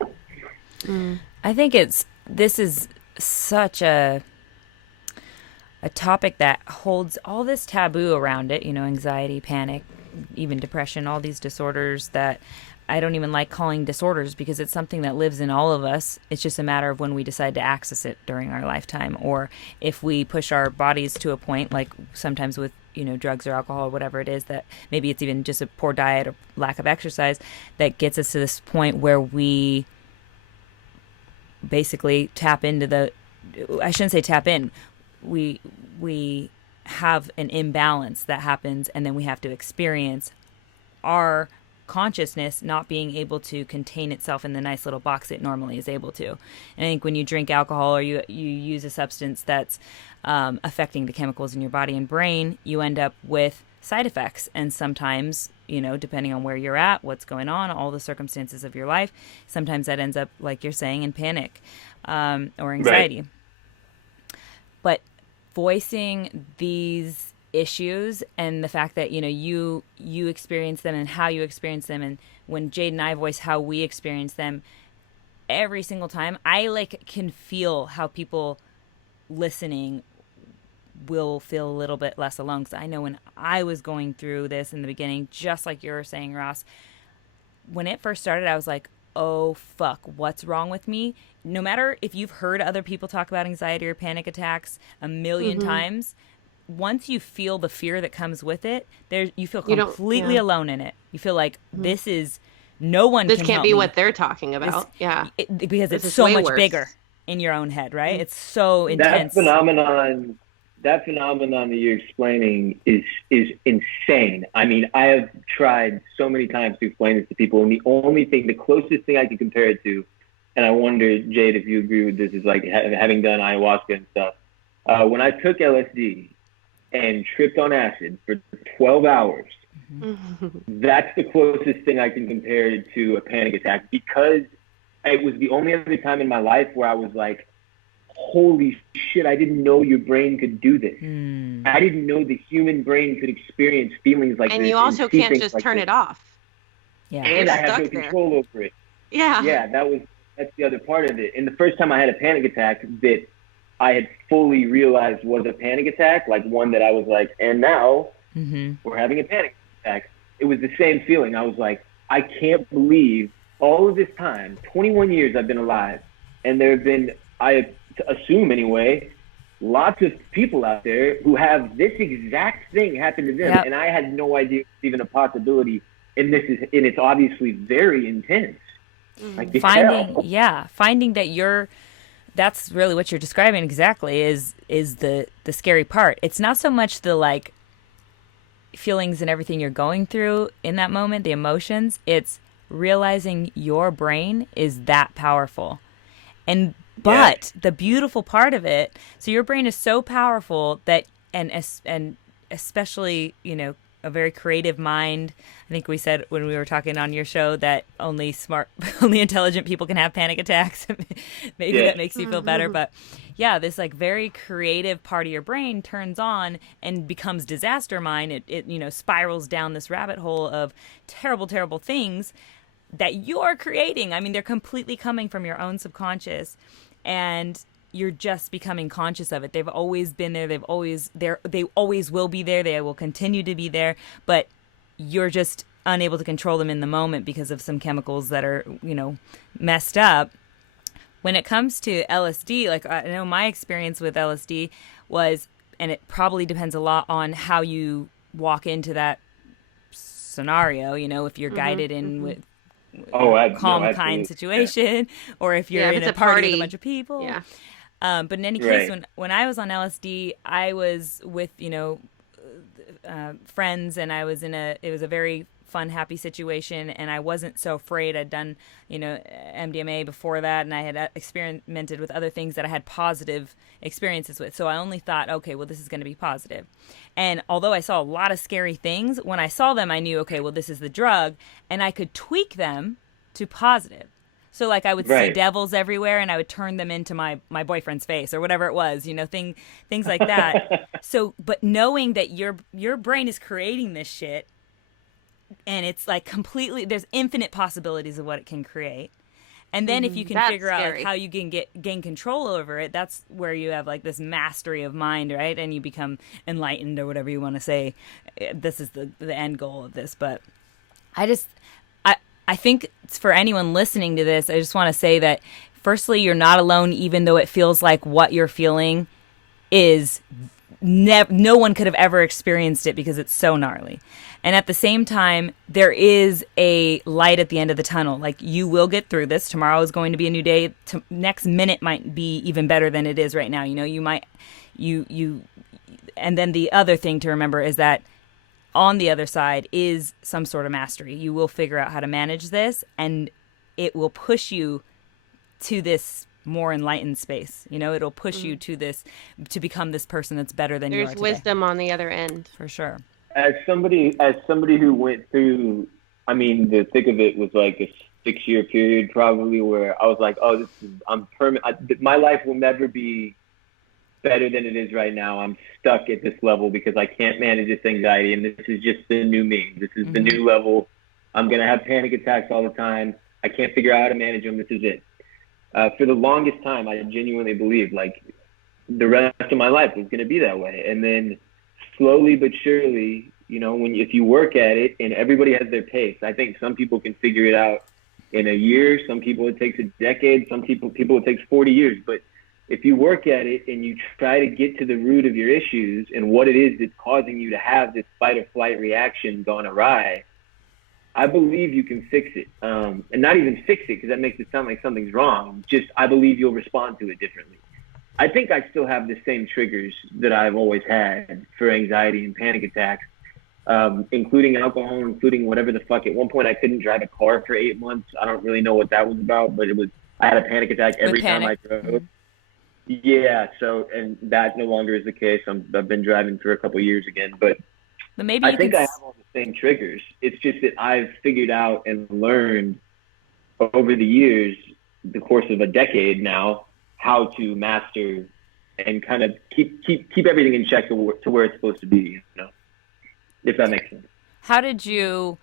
I think this is such a topic that holds all this taboo around it, anxiety, panic, even depression, all these disorders that I don't even like calling disorders because it's something that lives in all of us. It's just a matter of when we decide to access it during our lifetime, or if we push our bodies to a point, like sometimes with drugs or alcohol or whatever it is, that maybe it's even just a poor diet or lack of exercise that gets us to this point where we basically tap into I shouldn't say tap in. We have an imbalance that happens, and then we have to experience our consciousness not being able to contain itself in the nice little box it normally is able to. And I think when you drink alcohol or you use a substance that's affecting the chemicals in your body and brain, you end up with side effects. And sometimes, depending on where you're at, what's going on, all the circumstances of your life, sometimes that ends up, like you're saying, in panic or anxiety. Right. But voicing these issues and the fact that you experience them and how you experience them, and when Jade and I voice how we experience them every single time, I can feel how people listening will feel a little bit less alone, because I know when I was going through this in the beginning, just like you were saying, Ross, when it first started, I was like, oh fuck, what's wrong with me? No matter if you've heard other people talk about anxiety or panic attacks a million times, once you feel the fear that comes with it, you feel completely alone in it. You feel like this is, no one this can can't help be me. what they're talking about. Because it's so much bigger in your own head, right? It's so intense. That phenomenon that you're explaining is insane. I mean, I have tried so many times to explain this to people, and the closest thing I can compare it to, and I wonder, Jade, if you agree with this, is like having done ayahuasca and stuff. When I took LSD and tripped on acid for 12 hours, that's the closest thing I can compare it to a panic attack, because it was the only other time in my life where I was like, holy shit, I didn't know your brain could do this. I didn't know the human brain could experience feelings like this. And you also can't just turn it off. Yeah. And I have no control over it. Yeah. Yeah, that's the other part of it. And the first time I had a panic attack that I had fully realized was a panic attack, like one that I was like, and now we're having a panic attack. It was the same feeling. I was like, I can't believe all of this time, 21 years I've been alive, and there have been, I assume anyway, lots of people out there who have this exact thing happen to them, and I had no idea it's even a possibility. And it's obviously very intense. Like finding that that's really what you're describing exactly is the scary part. It's not so much the feelings and everything you're going through in that moment, the emotions. It's realizing your brain is that powerful. And But the beautiful part of it, so your brain is so powerful that, and especially, you know, a very creative mind. I think we said when we were talking on your show that only smart, only intelligent people can have panic attacks. Maybe that makes you feel better. But yeah, this like very creative part of your brain turns on and becomes disaster mind. It you know, spirals down this rabbit hole of terrible, terrible things that you're creating. I mean, they're completely coming from your own subconscious, and you're just becoming conscious of it. They've always been there. They always will be there. They will continue to be there, but you're just unable to control them in the moment because of some chemicals that are, you know, messed up. When it comes to LSD, like I know my experience with LSD was, and it probably depends a lot on how you walk into that scenario, you know, if you're guided in with calm, kind situation, or if you're in a party with a bunch of people. Yeah. But in any case, when I was on LSD, I was with, you know, friends, and it was a very fun, happy situation, and I wasn't so afraid. I'd done, you know, MDMA before that, and I had experimented with other things that I had positive experiences with. So I only thought, okay, well, this is going to be positive. And although I saw a lot of scary things, when I saw them, I knew, okay, well, this is the drug, and I could tweak them to positive. So like I would see devils everywhere, and I would turn them into my boyfriend's face or whatever it was, you know, things like that. So, but knowing that your brain is creating this shit, and it's like completely, there's infinite possibilities of what it can create. And then if you can figure out like how you can gain control over it, that's where you have like this mastery of mind, right? And you become enlightened or whatever you want to say. This is the end goal of this. But I think for anyone listening to this, I just want to say that firstly, you're not alone, even though it feels like what you're feeling is no one could have ever experienced it because it's so gnarly. And at the same time, there is a light at the end of the tunnel. Like, you will get through this. Tomorrow is going to be a new day. Next minute might be even better than it is right now. You know, and then the other thing to remember is that on the other side is some sort of mastery. You will figure out how to manage this, and it will push you to this more enlightened space. You know, it'll push you to this, to become this person that's better than you are today. There's wisdom on the other end. For sure. As somebody who went through, I mean, the thick of it was like a 6-year period probably where I was like, oh, I'm permanent. My life will never be better than it is right now. I'm stuck at this level because I can't manage this anxiety, and this is just the new me. This is the new level. I'm going to have panic attacks all the time. I can't figure out how to manage them. This is it. For the longest time, I genuinely believed like the rest of my life was going to be that way. And then slowly but surely, you know, if you work at it, and everybody has their pace. I think some people can figure it out in a year. Some people it takes a decade. Some people it takes 40 years. But if you work at it and you try to get to the root of your issues and what it is that's causing you to have this fight or flight reaction gone awry, I believe you can fix it. And not even fix it because that makes it sound like something's wrong. Just, I believe you'll respond to it differently. I think I still have the same triggers that I've always had for anxiety and panic attacks, including alcohol, including whatever the fuck. At one point, I couldn't drive a car for 8 months. I don't really know what that was about, but I had a panic attack every time I drove. Yeah, so, and that no longer is the case. I've been driving for a couple of years again, but maybe I think I have all the same triggers. It's just that I've figured out and learned over the years, the course of a decade now, how to master and kind of keep everything in check to where it's supposed to be, you know, if that makes sense. How did you,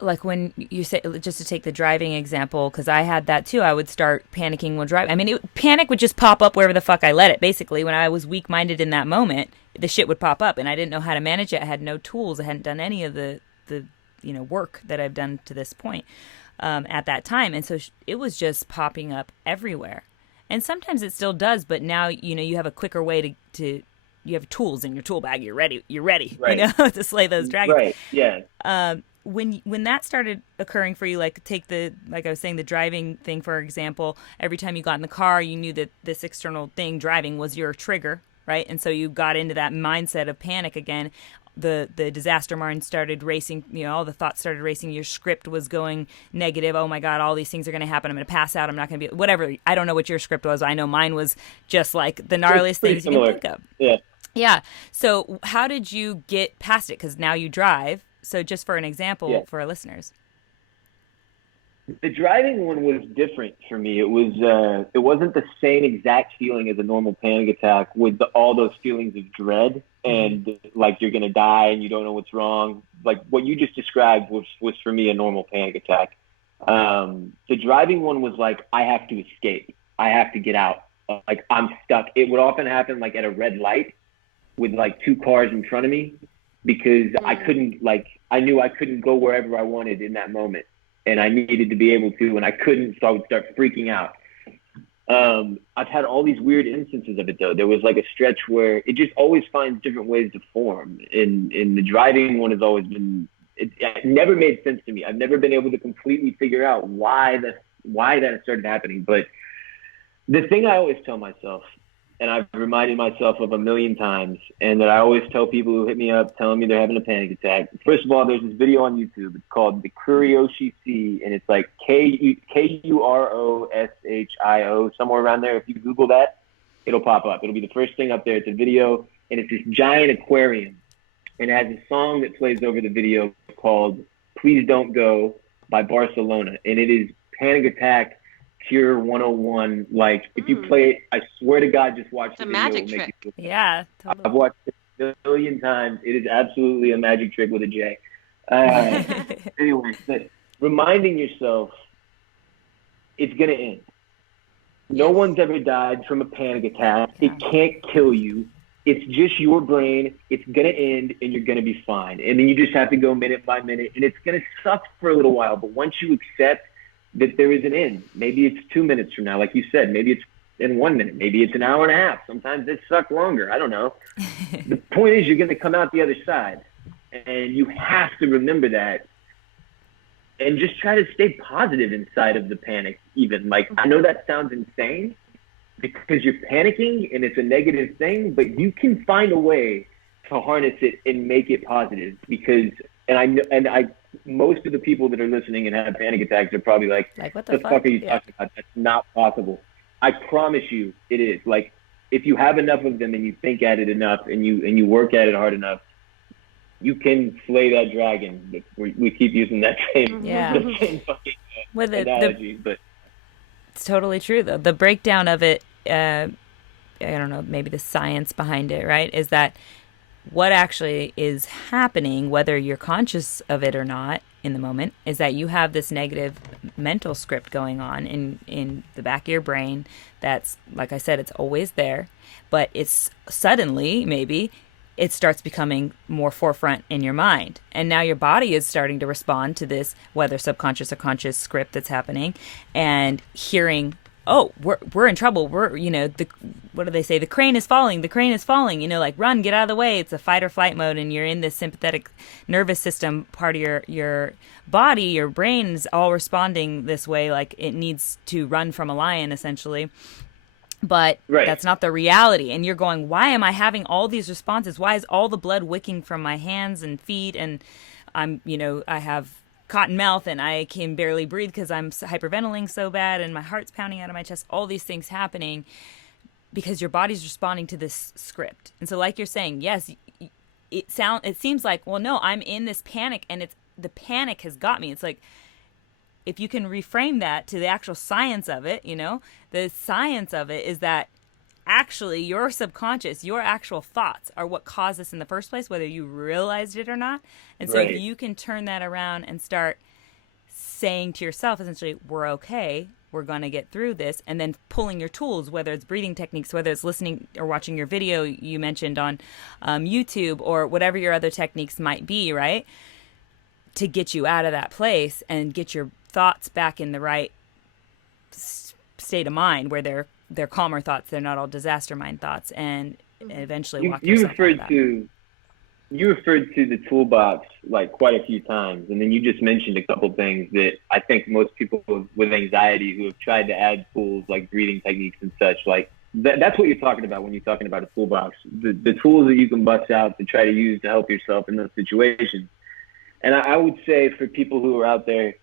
like when you say, just to take the driving example, because I had that too, I would start panicking while driving. I mean, panic would just pop up wherever the fuck I let it. Basically, when I was weak-minded in that moment, the shit would pop up, and I didn't know how to manage it. I had no tools. I hadn't done any of the work that I've done to this point at that time, and so it was just popping up everywhere. And sometimes it still does, but now you have a quicker way to you have tools in your tool bag. You're ready. Right. You know, to slay those dragons. Right. Yeah. When that started occurring for you, like like I was saying, the driving thing, for example, every time you got in the car, you knew that this external thing driving was your trigger, right? And so you got into that mindset of panic again. the disaster mind started racing, all the thoughts started racing, your script was going negative. Oh my God, all these things are going to happen. I'm going to pass out. I'm not going to be, whatever. I don't know what your script was. I know mine was just like the gnarliest things you can think of. Yeah. Yeah. So how did you get past it? Because now you drive. So just for an example for our listeners. The driving one was different for me. It wasn't the same exact feeling as a normal panic attack with all those feelings of dread and like you're going to die and you don't know what's wrong. Like what you just described was for me a normal panic attack. The driving one was like, I have to escape. I have to get out. Like I'm stuck. It would often happen like at a red light with like two cars in front of me because I knew I couldn't go wherever I wanted in that moment. And I needed to be able to, and I couldn't, so I would start freaking out. I've had all these weird instances of it, though. There was like a stretch where it just always finds different ways to form. And the driving one has always been, it never made sense to me. I've never been able to completely figure out why that started happening. But the thing I always tell myself, and I've reminded myself of a million times, and that I always tell people who hit me up telling me they're having a panic attack. First of all, there's this video on YouTube. It's called The Kurioshi C, and it's like Kuroshio, somewhere around there. If you Google that, it'll pop up. It'll be the first thing up there. It's a video, and it's this giant aquarium. And it has a song that plays over the video called Please Don't Go by Barcelona. And it is panic attack Cure 101. Like if you play it, I swear to God, just watch the video. Magic trick. Yeah, totally. I've watched it a million times. It is absolutely a magic trick with a J. Anyway, but reminding yourself it's gonna end. No one's ever died from a panic attack. It can't kill you. It's just your brain. It's gonna end, and you're gonna be fine. And then you just have to go minute by minute, and it's gonna suck for a little while. But once you accept that there is an end. Maybe it's 2 minutes from now, like you said. Maybe it's in 1 minute. Maybe it's an hour and a half. Sometimes it sucks longer. I don't know. The point is you're going to come out the other side. And you have to remember that. And just try to stay positive inside of the panic even. Like, I know that sounds insane because you're panicking and it's a negative thing, but you can find a way to harness it and make it positive because most of the people that are listening and have panic attacks are probably like what the fuck are you talking about? That's not possible. I promise you it is. Like, if you have enough of them and you think at it enough and you work at it hard enough, you can slay that dragon. We keep using that same, the same fucking analogy. But it's totally true, though. The breakdown of it, I don't know, maybe the science behind it, right, is that what actually is happening, whether you're conscious of it or not in the moment, is that you have this negative mental script going on in the back of your brain that's, like I said, it's always there, but it's suddenly, maybe, it starts becoming more forefront in your mind. And now your body is starting to respond to this, whether subconscious or conscious script that's happening, and hearing, oh, we're in trouble. What do they say? The crane is falling. Like, run, get out of the way. It's a fight or flight mode, and you're in this sympathetic nervous system part of your body. Your brain's all responding this way, like it needs to run from a lion, essentially. But that's not the reality. And you're going, why am I having all these responses? Why is all the blood wicking from my hands and feet? And I have cotton mouth and I can barely breathe because I'm hyperventilating so bad and my heart's pounding out of my chest. All these things happening because your body's responding to this script. And so, like you're saying, yes, it seems like, well, no, I'm in this panic and the panic has got me. It's like, if you can reframe that to the actual science of it, the science of it is that actually your subconscious, your actual thoughts are what caused this in the first place, whether you realized it or not. And so if you can turn that around and start saying to yourself, essentially, we're okay, we're going to get through this, and then pulling your tools, whether it's breathing techniques, whether it's listening or watching your video you mentioned on YouTube, or whatever your other techniques might be, right, to get you out of that place and get your thoughts back in the right state of mind, where they're calmer thoughts, they're not all disaster mind thoughts, and eventually walk yourself out of that. You referred to the toolbox like quite a few times, and then you just mentioned a couple things that I think most people with anxiety who have tried to add tools like breathing techniques and such, like that's what you're talking about when you're talking about a toolbox. The tools that you can bust out to try to use to help yourself in those situations. And I would say for people who are out there,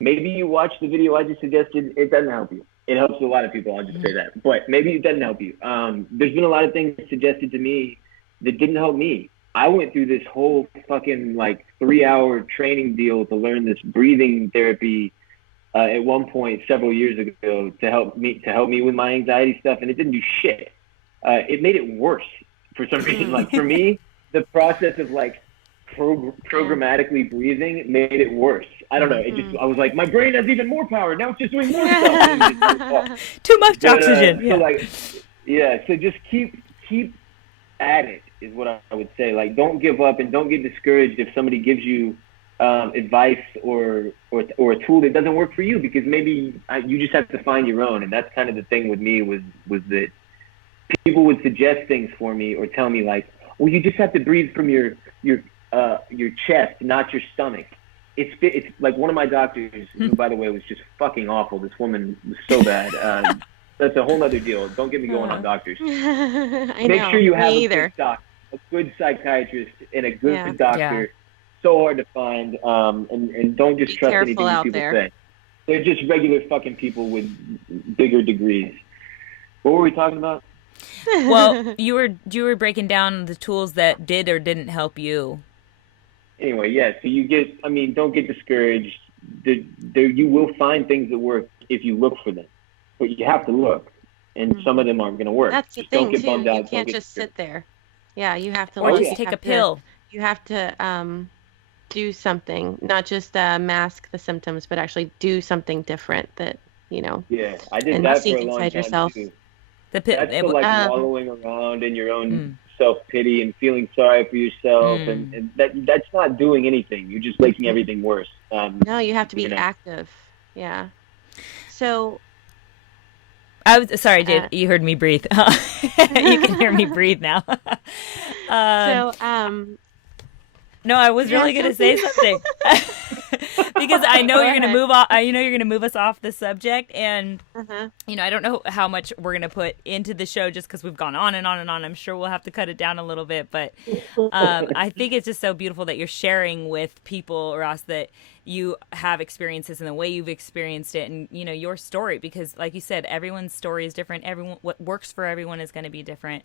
maybe you watch the video I just suggested. It doesn't help you. It helps a lot of people. I'll just say that. But maybe it doesn't help you. There's been a lot of things suggested to me that didn't help me. I went through this whole fucking 3-hour training deal to learn this breathing therapy at one point several years ago to help me with my anxiety stuff, and it didn't do shit. It made it worse for some reason. For me, the process of programmatically breathing made it worse. I don't know. It just, I was like, my brain has even more power. Now it's just doing more stuff. Too much oxygen. So just keep at it is what I would say. Don't give up and don't get discouraged if somebody gives you advice or a tool that doesn't work for you, because maybe you just have to find your own. And that's kind of the thing with me was that people would suggest things for me or tell me well, you just have to breathe from your chest, not your stomach. It's like one of my doctors, who by the way was just fucking awful. This woman was so bad. That's a whole other deal. Don't get me going on doctors. Make sure you have a good psychiatrist and a good doctor. Yeah. So hard to find, and don't just trust anything people say. They're just regular fucking people with bigger degrees. What were we talking about? Well, you were breaking down the tools that did or didn't help you. Anyway, yeah. So don't get discouraged. You will find things that work if you look for them, but you have to look, and some of them aren't going to work. That's the thing too. You can't just sit there. Yeah, you have to. Or just take a pill. You have to do something, not just mask the symptoms, but actually do something different. That Yeah, I did that for a long time yourself. Too. That's wallowing around in your own self-pity and feeling sorry for yourself, and that's not doing anything. You're just making everything worse. No, you have to be active. Yeah. So. I was sorry, Jade. You heard me breathe. You can hear me breathe now. No, I was really going to say something because I know you're going to move off. You're going to move us off the subject, and I don't know how much we're going to put into the show just because we've gone on and on and on. I'm sure we'll have to cut it down a little bit, but I think it's just so beautiful that you're sharing with people, Ross, that you have experiences and the way you've experienced it, and your story, because like you said, everyone's story is different. What works for everyone is going to be different.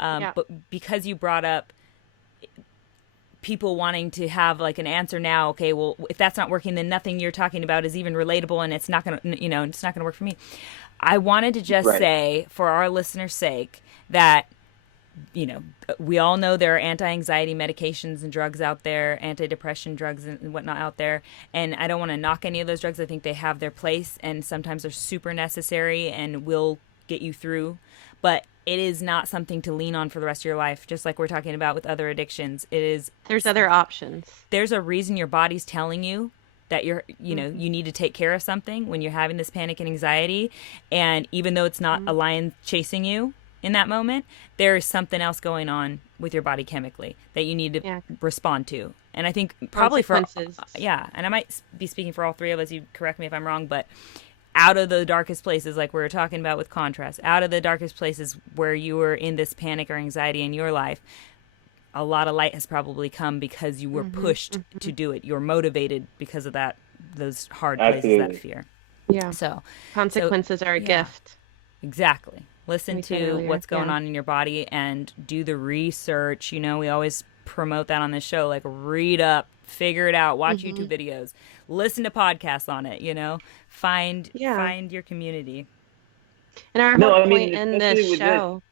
But because you brought up people wanting to have an answer now, okay, well, if that's not working, then nothing you're talking about is even relatable, and it's not going to, it's not going to work for me. I wanted to just say, for our listeners' sake, that, we all know there are anti-anxiety medications and drugs out there, antidepressant drugs and whatnot out there. And I don't want to knock any of those drugs. I think they have their place, and sometimes they're super necessary and will get you through. But it is not something to lean on for the rest of your life, just like we're talking about with other addictions. There's other options. There's a reason your body's telling you that you need to take care of something when you're having this panic and anxiety. And even though it's not a lion chasing you in that moment, there is something else going on with your body chemically that you need to respond to. And I think probably and I might be speaking for all three of us, you correct me if I'm wrong, but out of the darkest places, like we were talking about with contrast, out of the darkest places where you were in this panic or anxiety in your life, a lot of light has probably come because you were pushed to do it. You're motivated because of those hard places, that fear. Yeah. So consequences are a gift. Exactly. Listen to what's going on in your body and do the research. We always promote that on this show, read up, figure it out, watch YouTube videos, listen to podcasts on it, find your community. And our whole point in this show.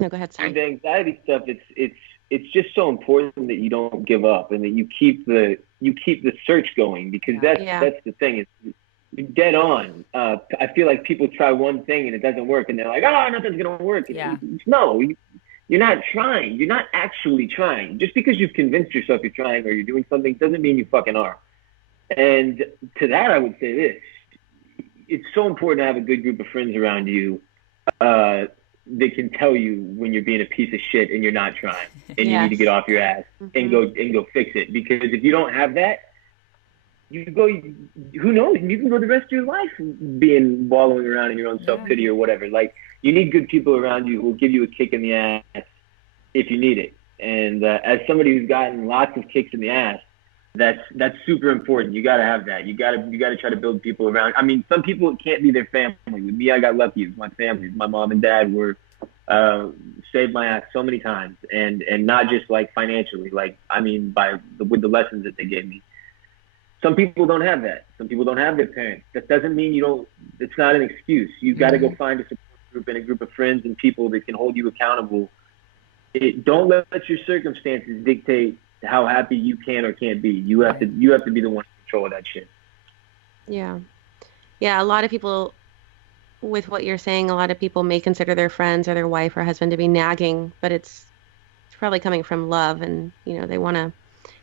No, go ahead. Sorry. The anxiety stuff, it's just so important that you don't give up and that you keep the search going, because that's the thing. It's dead on. I feel like people try one thing and it doesn't work, and they're like, "Oh, nothing's gonna work." Yeah. No, you're not trying. You're not actually trying. Just because you've convinced yourself you're trying or you're doing something doesn't mean you fucking are. And to that, I would say this: it's so important to have a good group of friends around you that can tell you when you're being a piece of shit and you're not trying, and you need to get off your ass and go fix it. Because if you don't have that, who knows? You can go the rest of your life being wallowing around in your own self-pity or whatever. you need good people around you who will give you a kick in the ass if you need it. And as somebody who's gotten lots of kicks in the ass, that's super important. You got to have that. You got to try to build people around. I mean, some people, it can't be their family. With me, I got lucky. It was my family. My mom and dad were saved my ass so many times, and not just like financially, like, I mean, with the lessons that they gave me. Some people don't have that. Some people don't have their parents. That doesn't mean you don't. It's not an excuse. You got to go find a support group and a group of friends and people that can hold you accountable. Don't let your circumstances dictate how happy you can or can't be. You have to be the one in control of that shit. Yeah. A lot of people, with what you're saying, a lot of people may consider their friends or their wife or husband to be nagging, but it's probably coming from love, and they want to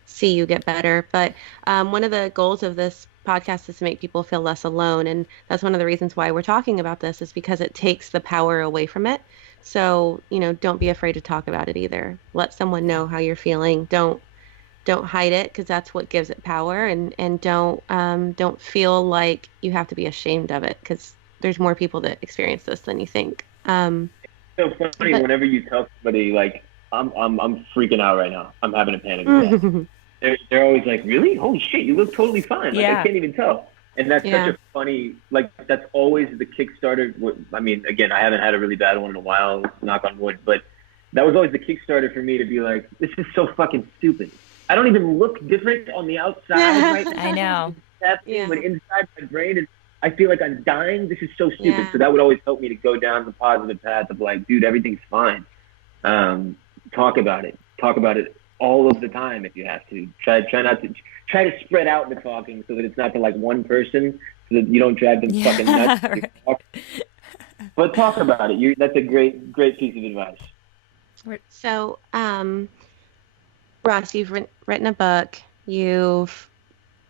see you get better. But one of the goals of this podcast is to make people feel less alone, and that's one of the reasons why we're talking about this, is because it takes the power away from it. So don't be afraid to talk about it either. Let someone know how you're feeling. Don't hide it, because that's what gives it power, and don't feel like you have to be ashamed of it, because there's more people that experience this than you think. It's so funny whenever you tell somebody, like, I'm freaking out right now, I'm having a panic attack. They're always like, really? Holy shit, you look totally fine. Like, I can't even tell. And that's such a funny, like, that's always the Kickstarter. I mean, again, I haven't had a really bad one in a while, knock on wood, but that was always the Kickstarter for me to be like, this is so fucking stupid. I don't even look different on the outside right now. I know. But inside my brain, I feel like I'm dying. This is so stupid. Yeah. So that would always help me to go down the positive path of like, dude, everything's fine. Talk about it. Talk about it all of the time if you have to. Try to spread out the talking so that it's not to like one person, so that you don't drive them fucking nuts. Right. But talk about it. That's a great piece of advice. So, Ross, you've written a book. You've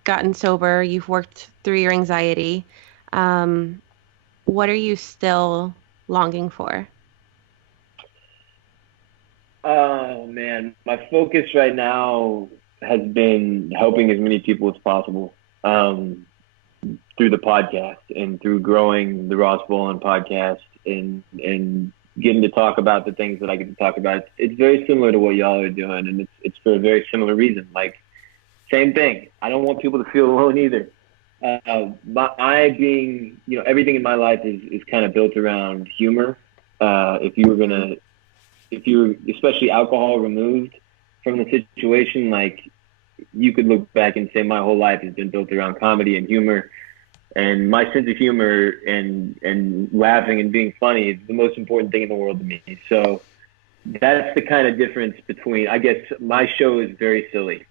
gotten sober. You've worked through your anxiety. What are you still longing for? Oh, man. My focus right now has been helping as many people as possible through the podcast and through growing the Ross Bolen podcast and getting to talk about the things that I get to talk about. It's very similar to what y'all are doing, and it's for a very similar reason. Like, same thing. I don't want people to feel alone either. Everything in my life is kind of built around humor. If you were especially alcohol removed from the situation, like, you could look back and say my whole life has been built around comedy and humor. And my sense of humor and laughing and being funny is the most important thing in the world to me. So that's the kind of difference between, I guess, my show is very silly.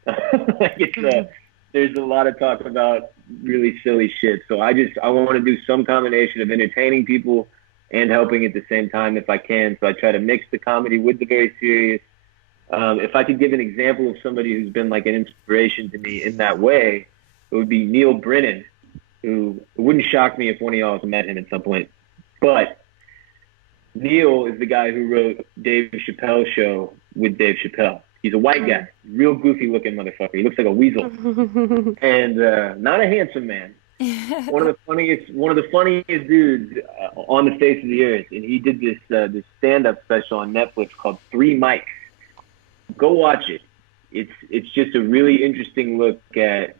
There's a lot of talk about really silly shit. So I want to do some combination of entertaining people and helping at the same time if I can. So I try to mix the comedy with the very serious. If I could give an example of somebody who's been like an inspiration to me in that way, it would be Neil Brennan, who, it wouldn't shock me if one of y'all has met him at some point. But Neil is the guy who wrote Dave Chappelle's show with Dave Chappelle. He's a white guy, real goofy looking motherfucker. He looks like a weasel, and not a handsome man. One of the funniest dudes on the face of the earth. And he did this stand-up special on Netflix called 3 Mics. Go watch it. It's just a really interesting look at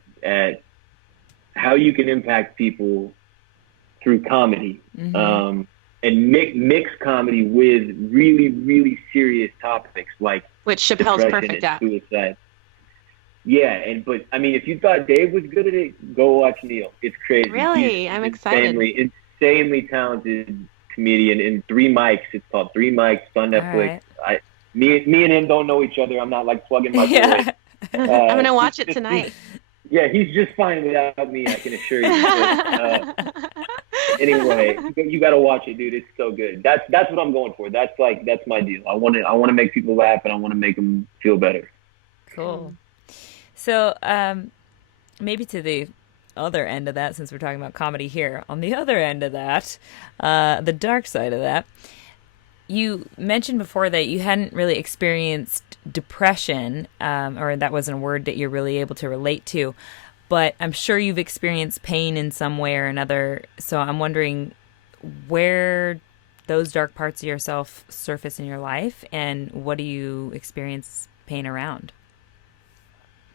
how you can impact people through comedy, and mix comedy with really, really serious topics like which Chappelle's perfect at. Suicide. Yeah, but I mean, if you thought Dave was good at it, go watch Neil. It's crazy. Really? I'm excited. Insanely talented comedian in 3 Mics. It's called 3 Mics on Netflix. Right. Me and him don't know each other. I'm not like plugging my boy. I'm gonna watch it tonight. Yeah, he's just fine without me, I can assure you. But, anyway, you got to watch it, dude. It's so good. That's what I'm going for. That's my deal. I want to make people laugh, and I want to make them feel better. Cool. So maybe to the other end of that, since we're talking about comedy here, on the other end of that, the dark side of that, you mentioned before that you hadn't really experienced depression, or that wasn't a word that you're really able to relate to, but I'm sure you've experienced pain in some way or another. So I'm wondering, where those dark parts of yourself surface in your life, and what do you experience pain around?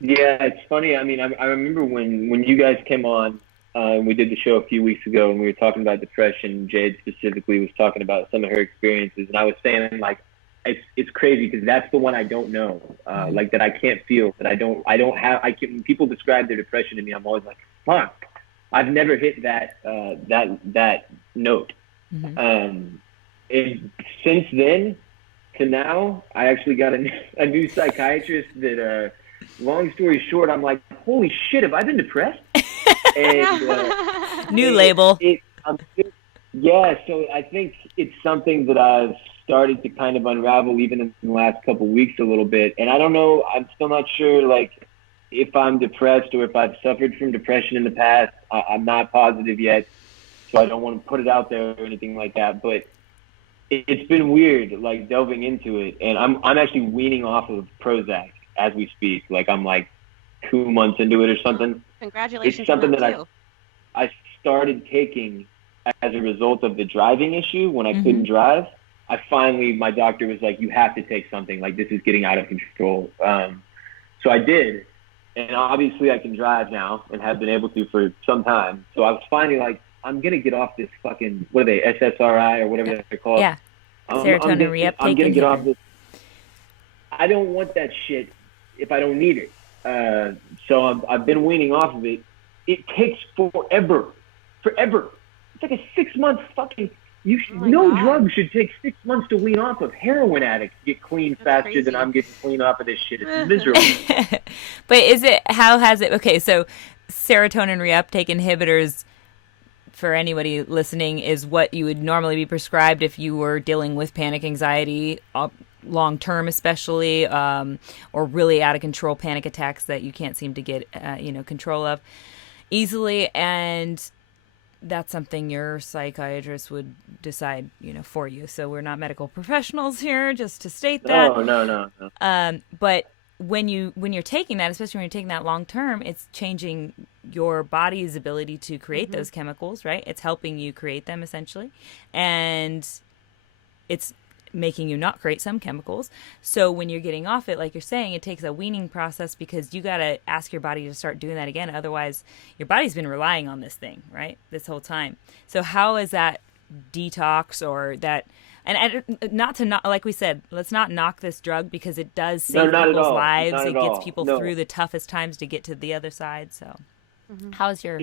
Yeah, it's funny. I mean, I remember when you guys came on, we did the show a few weeks ago, and we were talking about depression. Jade specifically was talking about some of her experiences, and I was saying like, it's crazy because that's the one I don't know, like that I can't feel, that I don't have. When people describe their depression to me, I'm always like, fuck, I've never hit that note. And since then to now, I actually got a new psychiatrist that, long story short, I'm like, holy shit, have I been depressed? And New label. Yeah, so I think it's something that I've started to kind of unravel even in the last couple of weeks a little bit. And I don't know, I'm still not sure like if I'm depressed or if I've suffered from depression in the past. I'm not positive yet, so I don't want to put it out there or anything like that. But it's been weird, like delving into it. And I'm actually weaning off of Prozac as we speak. Like I'm like 2 months into it or something. Congratulations. It's something on that I started taking as a result of the driving issue when I couldn't drive. My doctor was like, you have to take something, like this is getting out of control. So I did. And obviously I can drive now and have been able to for some time. So I was finally like, I'm going to get off this fucking, what are they, SSRI or whatever they're called? Yeah. Serotonin reuptake. I'm going to get off this. I don't want that shit if I don't need it. So I've been weaning off of it. It takes forever. It's like a 6-month fucking. Drug should take 6 months to wean off of. Heroin addicts get clean faster than I'm getting clean off of this shit. It's miserable. But how has it? Okay, so serotonin reuptake inhibitors, for anybody listening, is what you would normally be prescribed if you were dealing with panic anxiety, long term especially, or really out of control panic attacks that you can't seem to get control of easily. And that's something your psychiatrist would decide, for you. So we're not medical professionals here, just to state that. No. But when you're taking that, especially when you're taking that long term, it's changing your body's ability to create those chemicals, right? It's helping you create them essentially, and it's making you not create some chemicals. So when you're getting off it, like you're saying, it takes a weaning process because you got to ask your body to start doing that again. Otherwise, your body's been relying on this thing, right, this whole time. So how is that detox or that? And not like we said, let's not knock this drug because it does save people's lives. It gets people through the toughest times to get to the other side. So how's your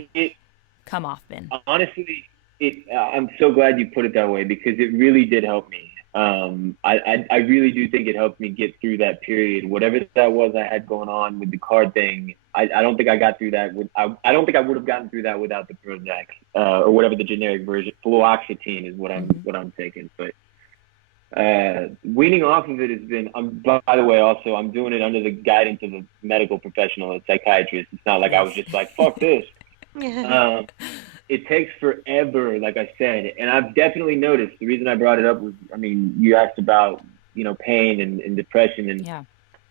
come off been? Honestly, I'm so glad you put it that way because it really did help me. I really do think it helped me get through that period. Whatever that was I had going on with the card thing, I don't think I got through that. I don't think I would have gotten through that without the Prozac or whatever the generic version. Fluoxetine is what I'm taking. But weaning off of it has been. By the way, also I'm doing it under the guidance of a medical professional, a psychiatrist. It's not like I was just like fuck this. It takes forever, like I said, and I've definitely noticed. The reason I brought it up was, you asked about, pain and depression, and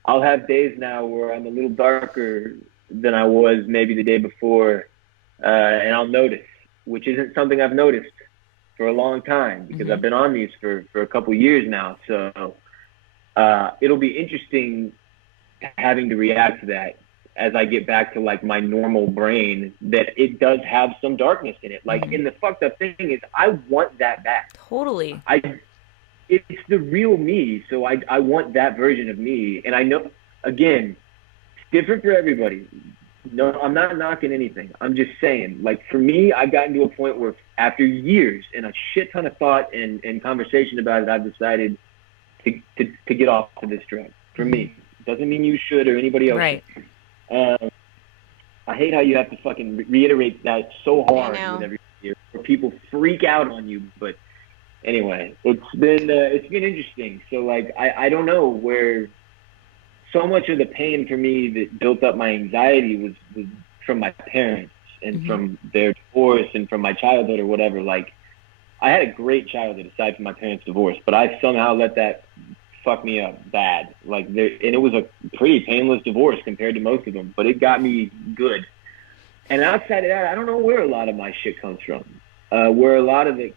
I'll have days now where I'm a little darker than I was maybe the day before, and I'll notice, which isn't something I've noticed for a long time because I've been on these for a couple years now. So it'll be interesting having to react to that as I get back to like my normal brain, that it does have some darkness in it. Like, and the fucked up thing is I want that back. Totally. It's the real me. So I want that version of me. And I know, again, it's different for everybody. No, I'm not knocking anything. I'm just saying, like, for me, I've gotten to a point where after years and a shit ton of thought and conversation about it, I've decided to get off of this drug. For me, doesn't mean you should or anybody else. Right. I hate how you have to fucking reiterate that so hard with every year, where people freak out on you. But anyway, it's been interesting. So like, I don't know where so much of the pain for me that built up my anxiety was from my parents and from their divorce and from my childhood or whatever. Like, I had a great childhood aside from my parents' divorce, but I somehow let that fuck me up bad. Like, and it was a pretty painless divorce compared to most of them, but it got me good. And outside of that, I don't know where a lot of my shit comes from. Where a lot of it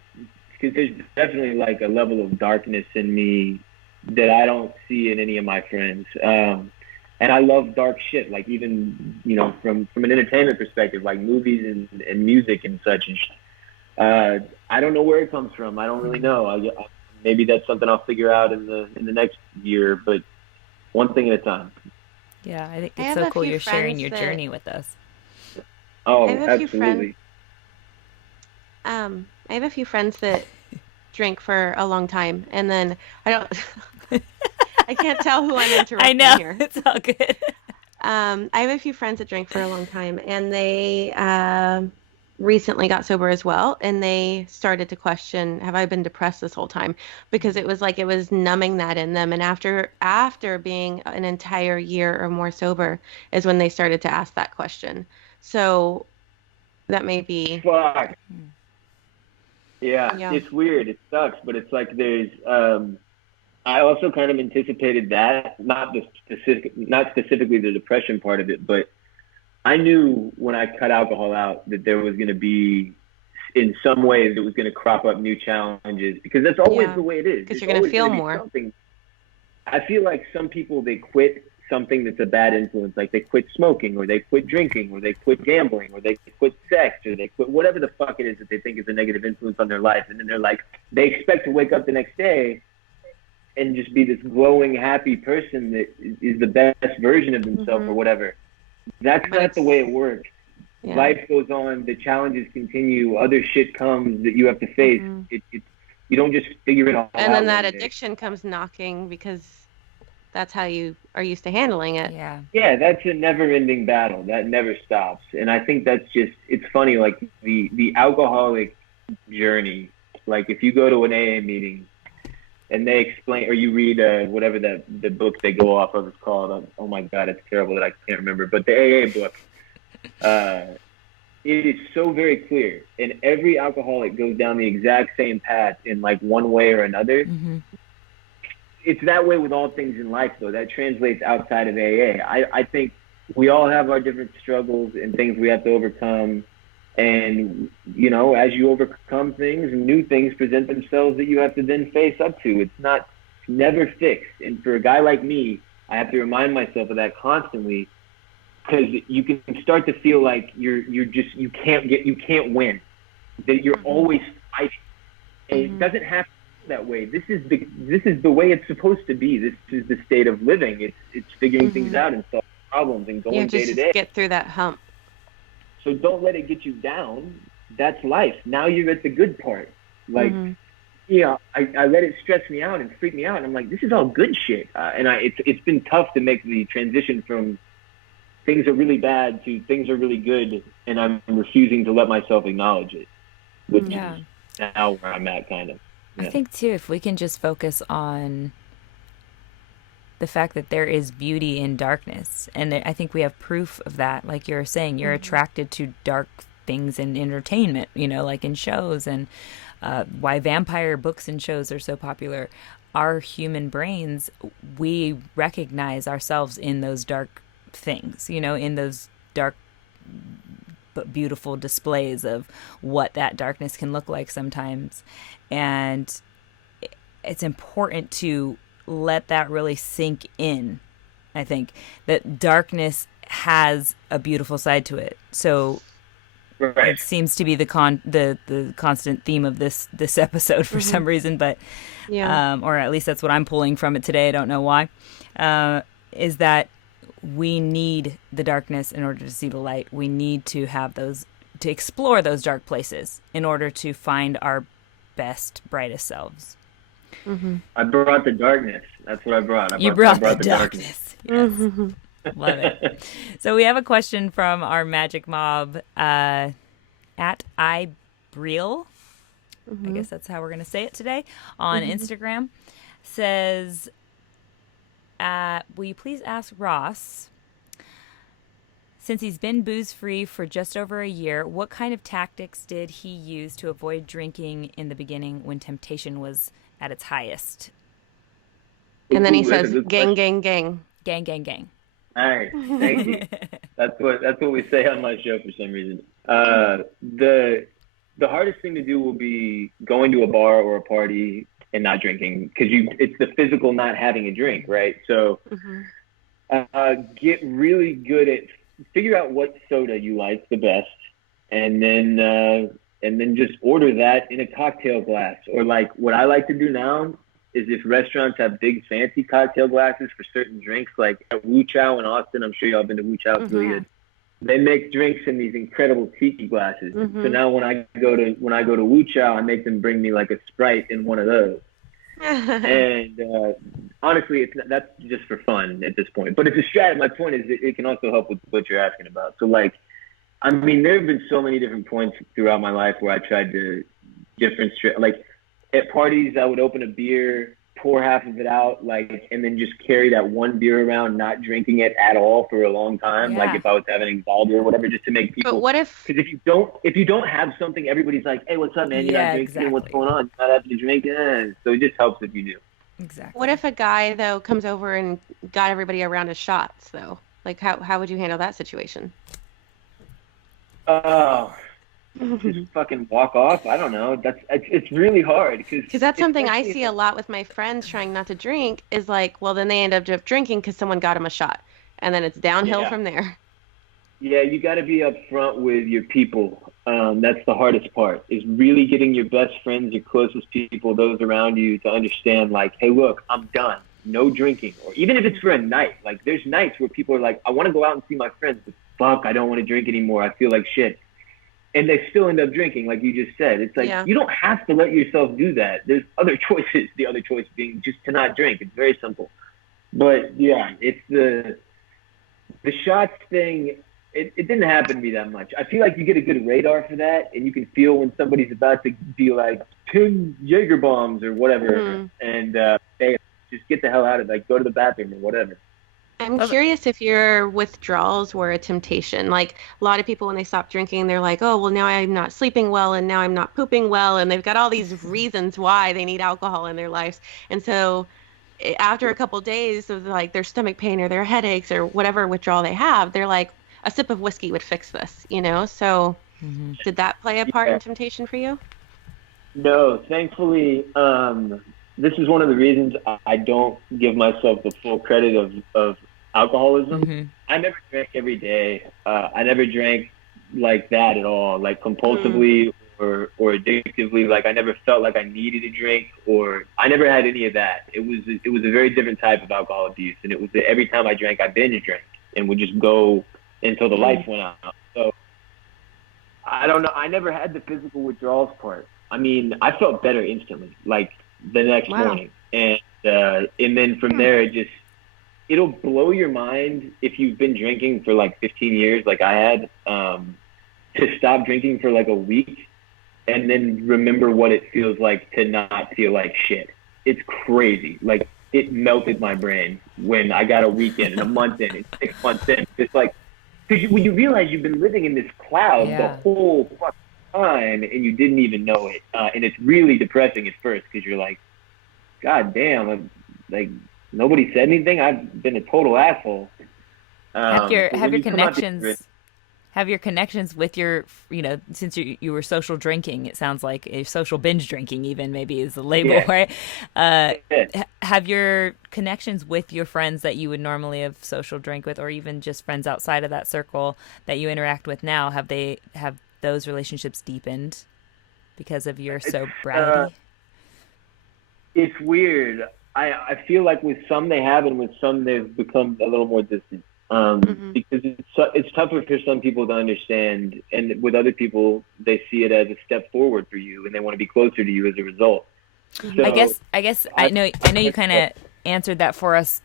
because there's definitely like a level of darkness in me that I don't see in any of my friends. And I love dark shit, like even, you know, from an entertainment perspective, like movies and music and such. And I don't know where it comes from. I don't really know. Maybe that's something I'll figure out in the next year, but one thing at a time. Yeah, I think it's so cool you're sharing your journey with us. Oh, absolutely. I have a few friends that drink for a long time, and then I can't tell who I'm interrupting I know. Here. It's all good. I have a few friends that drink for a long time, and they recently got sober as well, and they started to question, have I been depressed this whole time? Because it was like it was numbing that in them. And after being an entire year or more sober is when they started to ask that question. So that may be... Fuck. Yeah, it's weird. It sucks, but it's like there's... I also kind of anticipated that, not specifically the depression part of it, but I knew when I cut alcohol out that there was going to be, in some ways, it was going to crop up new challenges, because that's always the way it is. Because you're going to feel more. Something. I feel like some people, they quit something that's a bad influence, like they quit smoking, or they quit drinking, or they quit gambling, or they quit sex, or they quit whatever the fuck it is that they think is a negative influence on their life, and then they're like, they expect to wake up the next day and just be this glowing, happy person that is the best version of themselves or whatever. That's not the way it works. Yeah. Life goes on. The challenges continue. Other shit comes that you have to face. You don't just figure it all out. And then that addiction comes knocking, because that's how you are used to handling it. Yeah, that's a never-ending battle. That never stops. And I think that's just, it's funny, like the alcoholic journey, like if you go to an AA meeting, and they explain, or you read whatever the book they go off of is called. Oh my God, it's terrible that I can't remember. But the AA book, it is so very clear. And every alcoholic goes down the exact same path in like one way or another. It's that way with all things in life, though. That translates outside of AA. I think we all have our different struggles and things we have to overcome. And, you know, as you overcome things, new things present themselves that you have to then face up to. It's never fixed. And for a guy like me, I have to remind myself of that constantly, because you can start to feel like you can't win, that you're always fighting. And it doesn't have to be that way. This is the way it's supposed to be. This is the state of living. It's figuring things out and solving problems and going day to day. Get through that hump. So don't let it get you down. That's life. Now you're at the good part. Like, I let it stress me out and freak me out. And I'm like, this is all good shit. It's been tough to make the transition from things are really bad to things are really good. And I'm refusing to let myself acknowledge it, which is now where I'm at, kind of. Yeah. I think, too, if we can just focus on the fact that there is beauty in darkness. And I think we have proof of that. Like you're saying, you're attracted to dark things in entertainment, you know, like in shows, and why vampire books and shows are so popular. Our human brains, we recognize ourselves in those dark things, you know, in those dark but beautiful displays of what that darkness can look like sometimes. And it's important to let that really sink in. I think that darkness has a beautiful side to it. So it seems to be the constant theme of this episode for some reason, but or at least that's what I'm pulling from it today. I don't know why. Is that we need the darkness in order to see the light. We need to have to explore those dark places in order to find our best, brightest selves. I brought the darkness. That's what I brought. You brought the darkness. Yes. Love it. So we have a question from our magic mob at iBreal. I guess that's how we're going to say it today on Instagram. Says, will you please ask Ross, since he's been booze-free for just over a year, what kind of tactics did he use to avoid drinking in the beginning when temptation was at its highest? And then he says, gang, gang, gang. Gang, gang, gang. All right, thank you. That's what we say on my show for some reason. The the hardest thing to do will be going to a bar or a party and not drinking, because it's the physical not having a drink, right? So get really good at figure out what soda you like the best, and then just order that in a cocktail glass. Or like what I like to do now is if restaurants have big fancy cocktail glasses for certain drinks, like at Wu Chow in Austin, I'm sure y'all been to Wu Chow, it's really good. They make drinks in these incredible tiki glasses. So now when I go to Wu Chow, I make them bring me like a Sprite in one of those. And honestly, that's just for fun at this point. But it's a strat. My point is it can also help with what you're asking about. So like, I mean, there have been so many different points throughout my life where I tried to like at parties, I would open a beer, pour half of it out, like, and then just carry that one beer around, not drinking it at all for a long time. Like if I was having anxiety or whatever, just to make people. But what if? Because if you don't have something, everybody's like, "Hey, what's up, man? You're not drinking. What's going on? You're not having a drink." So it just helps if you do. Exactly. What if a guy though comes over and got everybody around his shots though? Like how would you handle that situation? Just fucking walk off. I don't know. It's really hard because that's something I see a lot with my friends trying not to drink. Is like, well, then they end up just drinking because someone got them a shot, and then it's downhill from there. Yeah, you got to be upfront with your people. That's the hardest part. Is really getting your best friends, your closest people, those around you, to understand. Like, hey, look, I'm done. No drinking. Or even if it's for a night. Like, there's nights where people are like, I want to go out and see my friends, but fuck, I don't want to drink anymore. I feel like shit. And they still end up drinking, like you just said. It's like, you don't have to let yourself do that. There's other choices, the other choice being just to not drink. It's very simple. But, yeah, it's the shots thing, it didn't happen to me that much. I feel like you get a good radar for that, and you can feel when somebody's about to be like, 10 Jaeger bombs or whatever, and they just get the hell out of it. Like, go to the bathroom or whatever. I'm curious if your withdrawals were a temptation. Like a lot of people, when they stop drinking, they're like, oh, well, now I'm not sleeping well and now I'm not pooping well. And they've got all these reasons why they need alcohol in their lives. And so after a couple of days of like their stomach pain or their headaches or whatever withdrawal they have, they're like, a sip of whiskey would fix this, you know? So did that play a part in temptation for you? No, thankfully, this is one of the reasons I don't give myself the full credit of alcoholism. I never drank every day. I never drank like that at all, like compulsively or addictively. Like I never felt like I needed to drink, or I never had any of that. It was a very different type of alcohol abuse, and it was that every time I drank, I binge drank and would just go until the lights went out. So I don't know. I never had the physical withdrawals part. I mean, I felt better instantly, like the next morning, and then from there it'll blow your mind if you've been drinking for like 15 years, like I had, to stop drinking for like a week and then remember what it feels like to not feel like shit. It's crazy. Like it melted my brain when I got a weekend and a month in and 6 months in. It's like, because when you realize you've been living in this cloud the whole fucking time and you didn't even know it, and it's really depressing at first because you're like, God damn, like nobody said anything. I've been a total asshole. Have your connections with your, since you were social drinking, it sounds like a social binge drinking even maybe is the label, right? Have your connections with your friends that you would normally have social drink with, or even just friends outside of that circle that you interact with now, have those relationships deepened because of your sobriety? It's weird. I feel like with some they have, and with some they've become a little more distant. Because it's tougher for some people to understand, and with other people, they see it as a step forward for you, and they want to be closer to you as a result. So, I guess I know you kind of answered that for us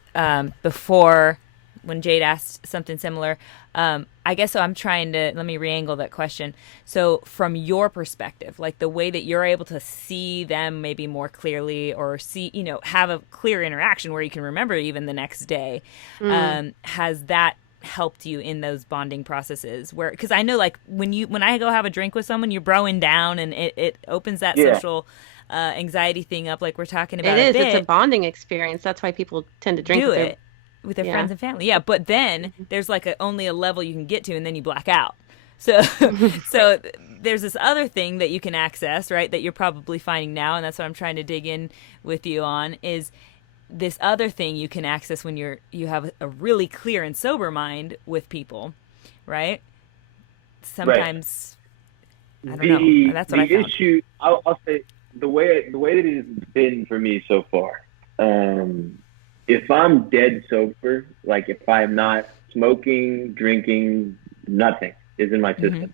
before when Jade asked something similar. I guess so. I'm trying to let me re-angle that question. So from your perspective, like the way that you're able to see them maybe more clearly, or see, have a clear interaction where you can remember even the next day, has that helped you in those bonding processes? Where, because I know like when I go have a drink with someone, you're broing down, and it opens that social anxiety thing up, like we're talking about. It is. It's a bonding experience. That's why people tend to drink with their friends and family. Yeah, but then there's like only a level you can get to, and then you black out. So there's this other thing that you can access, right, that you're probably finding now, and that's what I'm trying to dig in with you on, is this other thing you can access when you have a really clear and sober mind with people, right? Sometimes, right. I don't know. That's what I found. The issue, I'll say, the way that it has been for me so far, if I'm dead sober, like if I'm not smoking, drinking, nothing is in my system,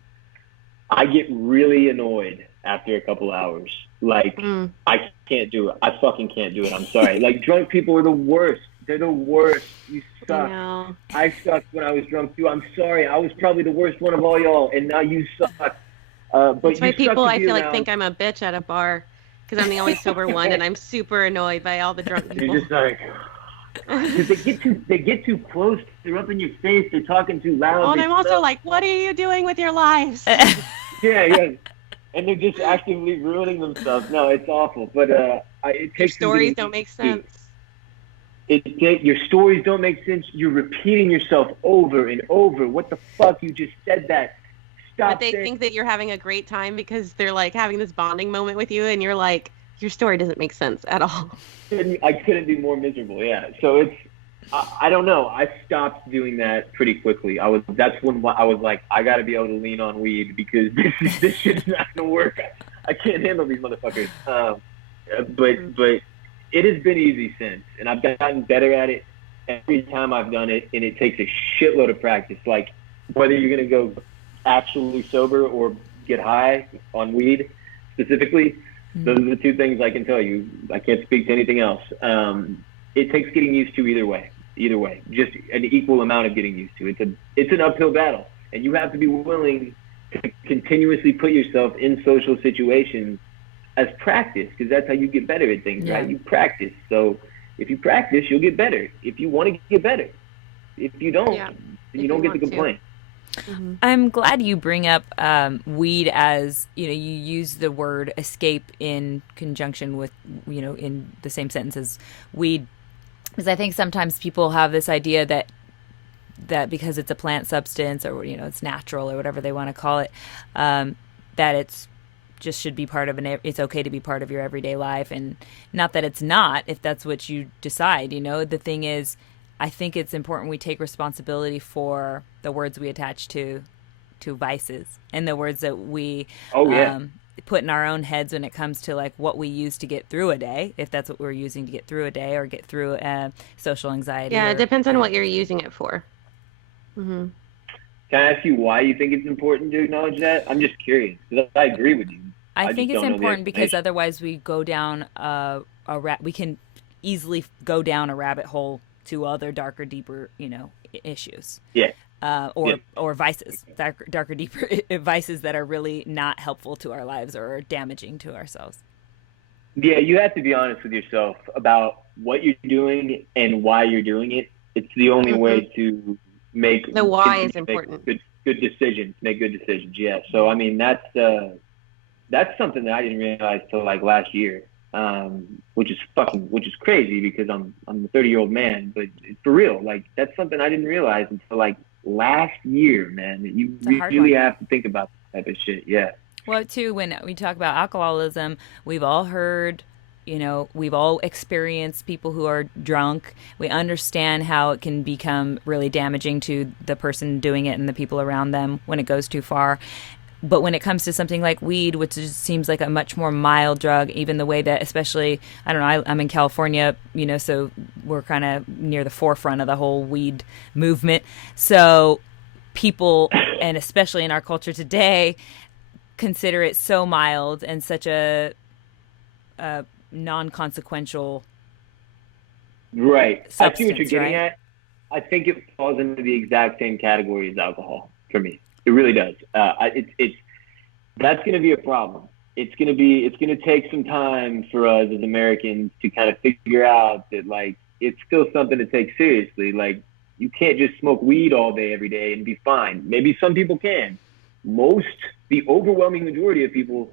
I get really annoyed after a couple hours. Like, I can't do it. I fucking can't do it. I'm sorry. Like, drunk people are the worst. They're the worst. You suck. I sucked when I was drunk too. I'm sorry. I was probably the worst one of all y'all, and now you suck. But that's why people, I feel like, think I'm a bitch at a bar because I'm the only sober one, and I'm super annoyed by all the drunk people. You're just like, because they get too close. They're up in your face. They're talking too loud. Oh, and I'm also like, what are you doing with your lives? Yeah. And they're just actively ruining themselves. No, it's awful. But it takes your stories don't make sense. Your stories don't make sense. You're repeating yourself over and over. What the fuck? You just said that. Stop. But they think that you're having a great time because they're like having this bonding moment with you, and you're like, your story doesn't make sense at all. I couldn't be more miserable. Yeah. So it's, I don't know. I stopped doing that pretty quickly. That's when I was like, I got to be able to lean on weed because this shit's not gonna work. I can't handle these motherfuckers. But it has been easy since, and I've gotten better at it every time I've done it, and it takes a shitload of practice. Like, whether you're gonna go actually sober or get high on weed specifically, those are the two things I can tell you. I can't speak to anything else. It takes getting used to either way, just an equal amount of getting used to. It's an uphill battle, and you have to be willing to continuously put yourself in social situations as practice, because that's how you get better at things, right? You practice. So if you practice, you'll get better. If you want to get better, if you don't, then you don't get to complain. I'm glad you bring up weed as, you use the word escape in conjunction with, in the same sentence as weed. Because I think sometimes people have this idea that because it's a plant substance or, it's natural or whatever they want to call it, that it's just should be part of it's okay to be part of your everyday life. And not that it's not, if that's what you decide, the thing is, I think it's important we take responsibility for the words we attach to vices and the words that we put in our own heads when it comes to like what we use to get through a day, if that's what we're using to get through a day or get through social anxiety. Yeah, it depends on what you're using it for. Can I ask you why you think it's important to acknowledge that? I'm just curious because I agree with you. I think it's important because otherwise we go down we can easily go down a rabbit hole to other darker, deeper, issues. Yeah. Or vices, darker, deeper vices that are really not helpful to our lives or are damaging to ourselves. Yeah, you have to be honest with yourself about what you're doing and why you're doing it. It's the only way to make the why is important. Good decisions. Make good decisions. Yeah. So I mean, that's something that I didn't realize till like last year. Which is crazy because I'm a 30-year-old man, but it's for real. Like, that's something I didn't realize until like last year, man. You really have to think about that type of shit. Yeah. Well, too, when we talk about alcoholism, we've all heard, we've all experienced people who are drunk. We understand how it can become really damaging to the person doing it and the people around them when it goes too far. But when it comes to something like weed, which just seems like a much more mild drug, even the way that, especially, I don't know, I'm in California, so we're kind of near the forefront of the whole weed movement. So people, and especially in our culture today, consider it so mild and such a non-consequential substance, I see what you're getting at. I think it falls into the exact same category as alcohol for me. It really does. That's going to be a problem. It's going to take some time for us as Americans to kind of figure out that like it's still something to take seriously. Like, you can't just smoke weed all day every day and be fine. Maybe some people can. The overwhelming majority of people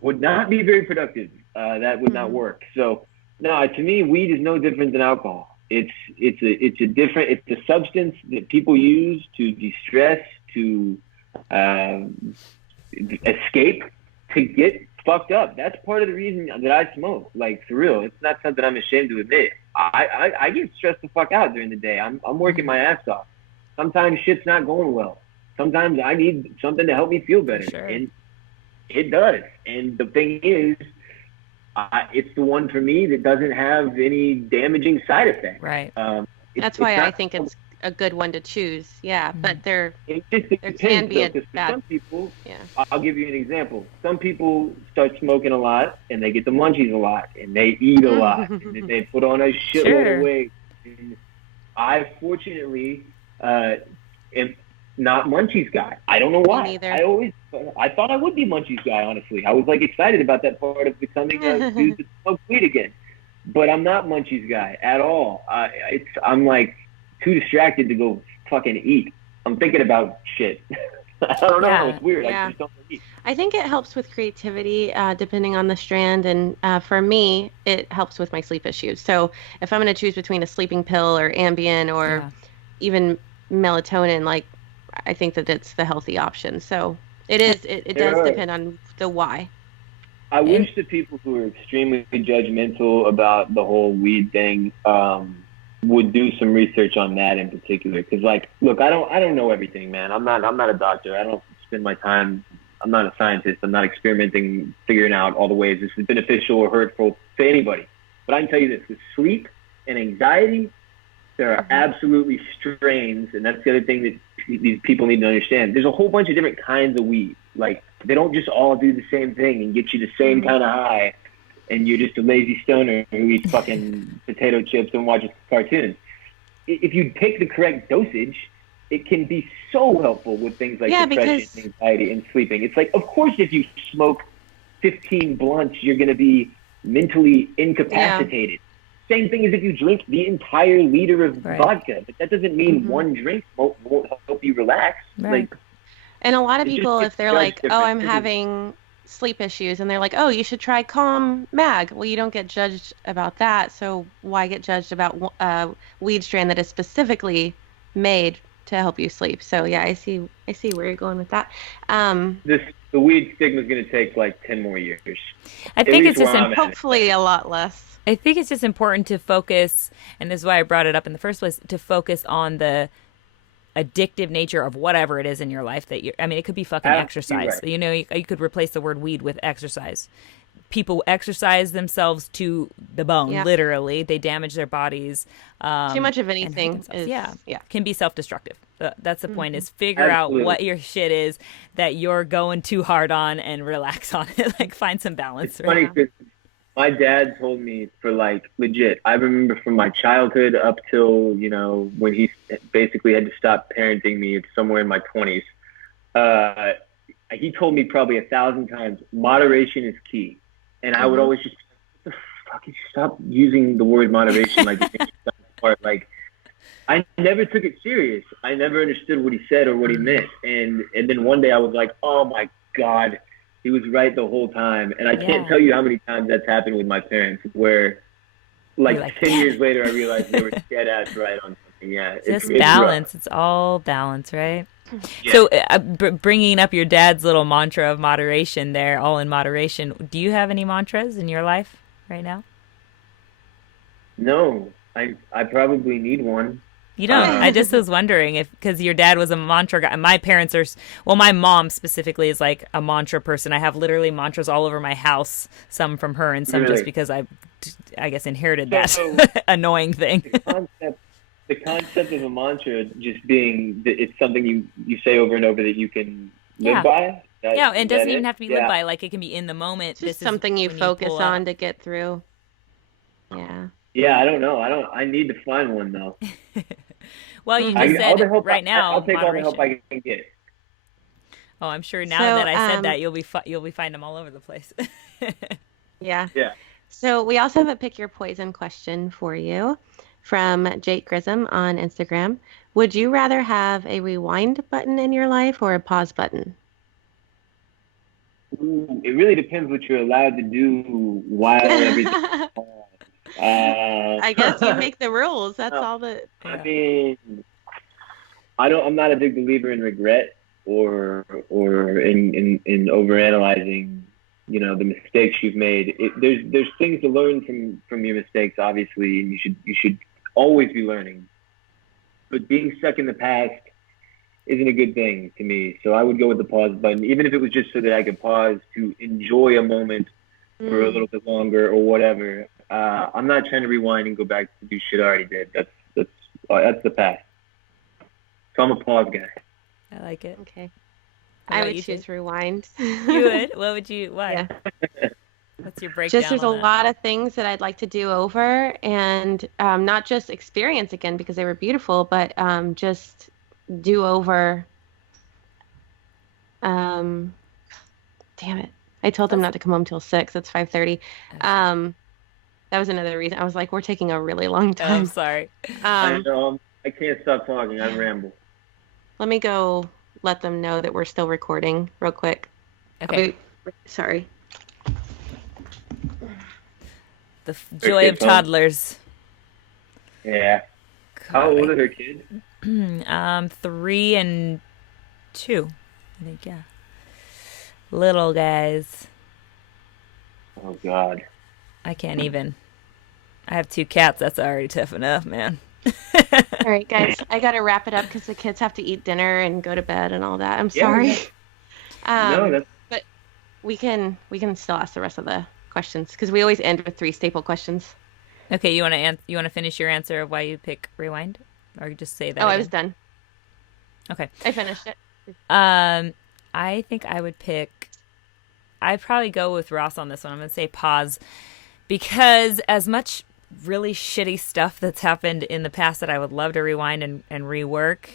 would not be very productive. That would not work. So no, to me, weed is no different than alcohol. It's a substance that people use to de-stress, to escape to get fucked up. That's part of the reason that I smoke. Like, for real, it's not something I'm ashamed to admit. I get stressed the fuck out during the day. I'm working my ass off. Sometimes shit's not going well. Sometimes I need something to help me feel better, Sure. and it does. And the thing is, it's the one for me that doesn't have any damaging side effects. Right. That's why I think it's a good one to choose. Yeah, but It just there depends, can be though, a 'cause for bad. some people, Yeah. I'll give you an example. Some people start smoking a lot, and they get the munchies a lot, and they eat a lot, and then they put on a shitload Sure. of weight. And I fortunately am not munchies guy. I don't know why. neither. I thought I would be munchies guy, honestly. I was like excited about that part of becoming a dude that smokes weed again. But I'm not munchies guy at all. I'm like too distracted to go fucking eat. I'm thinking about shit. I don't know. Yeah. It's weird. Yeah. I just don't eat. I think it helps with creativity, depending on the strand. And for me, it helps with my sleep issues. So if I'm going to choose between a sleeping pill or Ambien or Yeah. even melatonin, like, I think that it's the healthy option. So it does Yeah. depend on the why. I wish the people who are extremely judgmental about the whole weed thing would do some research on that in particular. Because, like, look, I don't know everything, man. I'm not a doctor. I don't spend my time. I'm not a scientist. I'm not experimenting, figuring out all the ways this is beneficial or hurtful to anybody. But I can tell you this: with sleep and anxiety, there are absolutely strains, and that's the other thing that these people need to understand. There's a whole bunch of different kinds of weed. Like, they don't just all do the same thing and get you the same kind of high, and you're just a lazy stoner who eats fucking potato chips and watches cartoons. If you take the correct dosage, it can be so helpful with things like depression, anxiety, and sleeping. It's like, of course, if you smoke 15 blunts, you're going to be mentally incapacitated. Same thing as if you drink the entire liter of vodka. But that doesn't mean one drink won't help you relax. Right. Like, And a lot of it just people, gets if they're judged like, oh, different. I'm having sleep issues, and they're like, oh, you should try Calm Mag. Well, you don't get judged about that. So why get judged about a weed strand that is specifically made to help you sleep? So yeah, I see where you're going with that. The weed stigma is going to take like 10 more years. I think it's just hopefully a lot less. I think it's just important to focus, and this is why I brought it up in the first place, to focus on the addictive nature of whatever it is in your life that you. I mean, it could be fucking exercise. Right. You know, you could replace the word weed with exercise. People exercise themselves to the bone, literally. They damage their bodies. Too much of anything can be self-destructive. That's the point, is figure out what your shit is that you're going too hard on and relax on it. Like, find some balance. It's funny because my dad told me, for like legit, I remember from my childhood up till, you know, when he basically had to stop parenting me, it's somewhere in my 20s. He told me probably 1,000 times, moderation is key. And I would always just, what the fuck, stop using the word moderation like it makes you smart. Like, I never took it serious. I never understood what he said or what he meant. And then one day I was like, oh my God, he was right the whole time. And I can't tell you how many times that's happened with my parents, where like 10 years later I realized they were dead ass right on something. Yeah, it's balance. Rough. It's all balance, right? Yeah. So bringing up your dad's little mantra of moderation there, all in moderation, do you have any mantras in your life right now? No, I probably need one. You don't. I just was wondering if, because your dad was a mantra guy. My parents are, well, my mom specifically is like a mantra person. I have literally mantras all over my house, some from her and some just because I guess inherited that annoying thing. The concept of a mantra just being that it's something you say over and over that you can live by. And it doesn't even have to be lived by. Like, it can be in the moment. It's just something you focus on to get through. Yeah. Yeah, I don't know. I need to find one though. Well, you just said right now. I'll take all the help I can get. Oh, I'm sure now that I said that, you'll be finding them all over the place. Yeah. Yeah. So we also have a pick your poison question for you from Jake Grissom on Instagram. Would you rather have a rewind button in your life or a pause button? Ooh, it really depends what you're allowed to do while everything. I guess you make the rules. That's all that. I mean, I'm not a big believer in regret or in overanalyzing, the mistakes you've made. There's things to learn from your mistakes, obviously, and you should always be learning. But being stuck in the past isn't a good thing to me. So I would go with the pause button, even if it was just so that I could pause to enjoy a moment for a little bit longer or whatever. I'm not trying to rewind and go back to do shit I already did. That's the past. So I'm a pause guy. I like it. Okay. How I about would choose Jade? rewind. You would? What would you? Why? Yeah. What's your breakdown Just there's a on that? lot of things that I'd like to do over and not just experience again because they were beautiful, but just do over. Um, damn it. I told them not to come home till 6. It's 5:30. That was another reason. I was like, we're taking a really long Oh, I'm time. sorry. I know. I can't stop talking. I ramble. Let me go let them know that we're still recording real quick. Okay. Sorry. The joy of toddlers. Yeah. How old are her kids? 3 and 2. I think, yeah. Little guys. Oh, God. I can't even. I have 2 cats. That's already tough enough, man. All right, guys. I got to wrap it up because the kids have to eat dinner and go to bed and all that. I'm Yeah, sorry. No, but we can still ask the rest of the questions because we always end with 3 staple questions. Okay, you want to finish your answer of why you pick rewind, or you just say that? Oh, again? I was done. Okay. I finished it. I think I would pick. I'd probably go with Ross on this one. I'm gonna say pause, because as much really shitty stuff that's happened in the past that I would love to rewind and rework,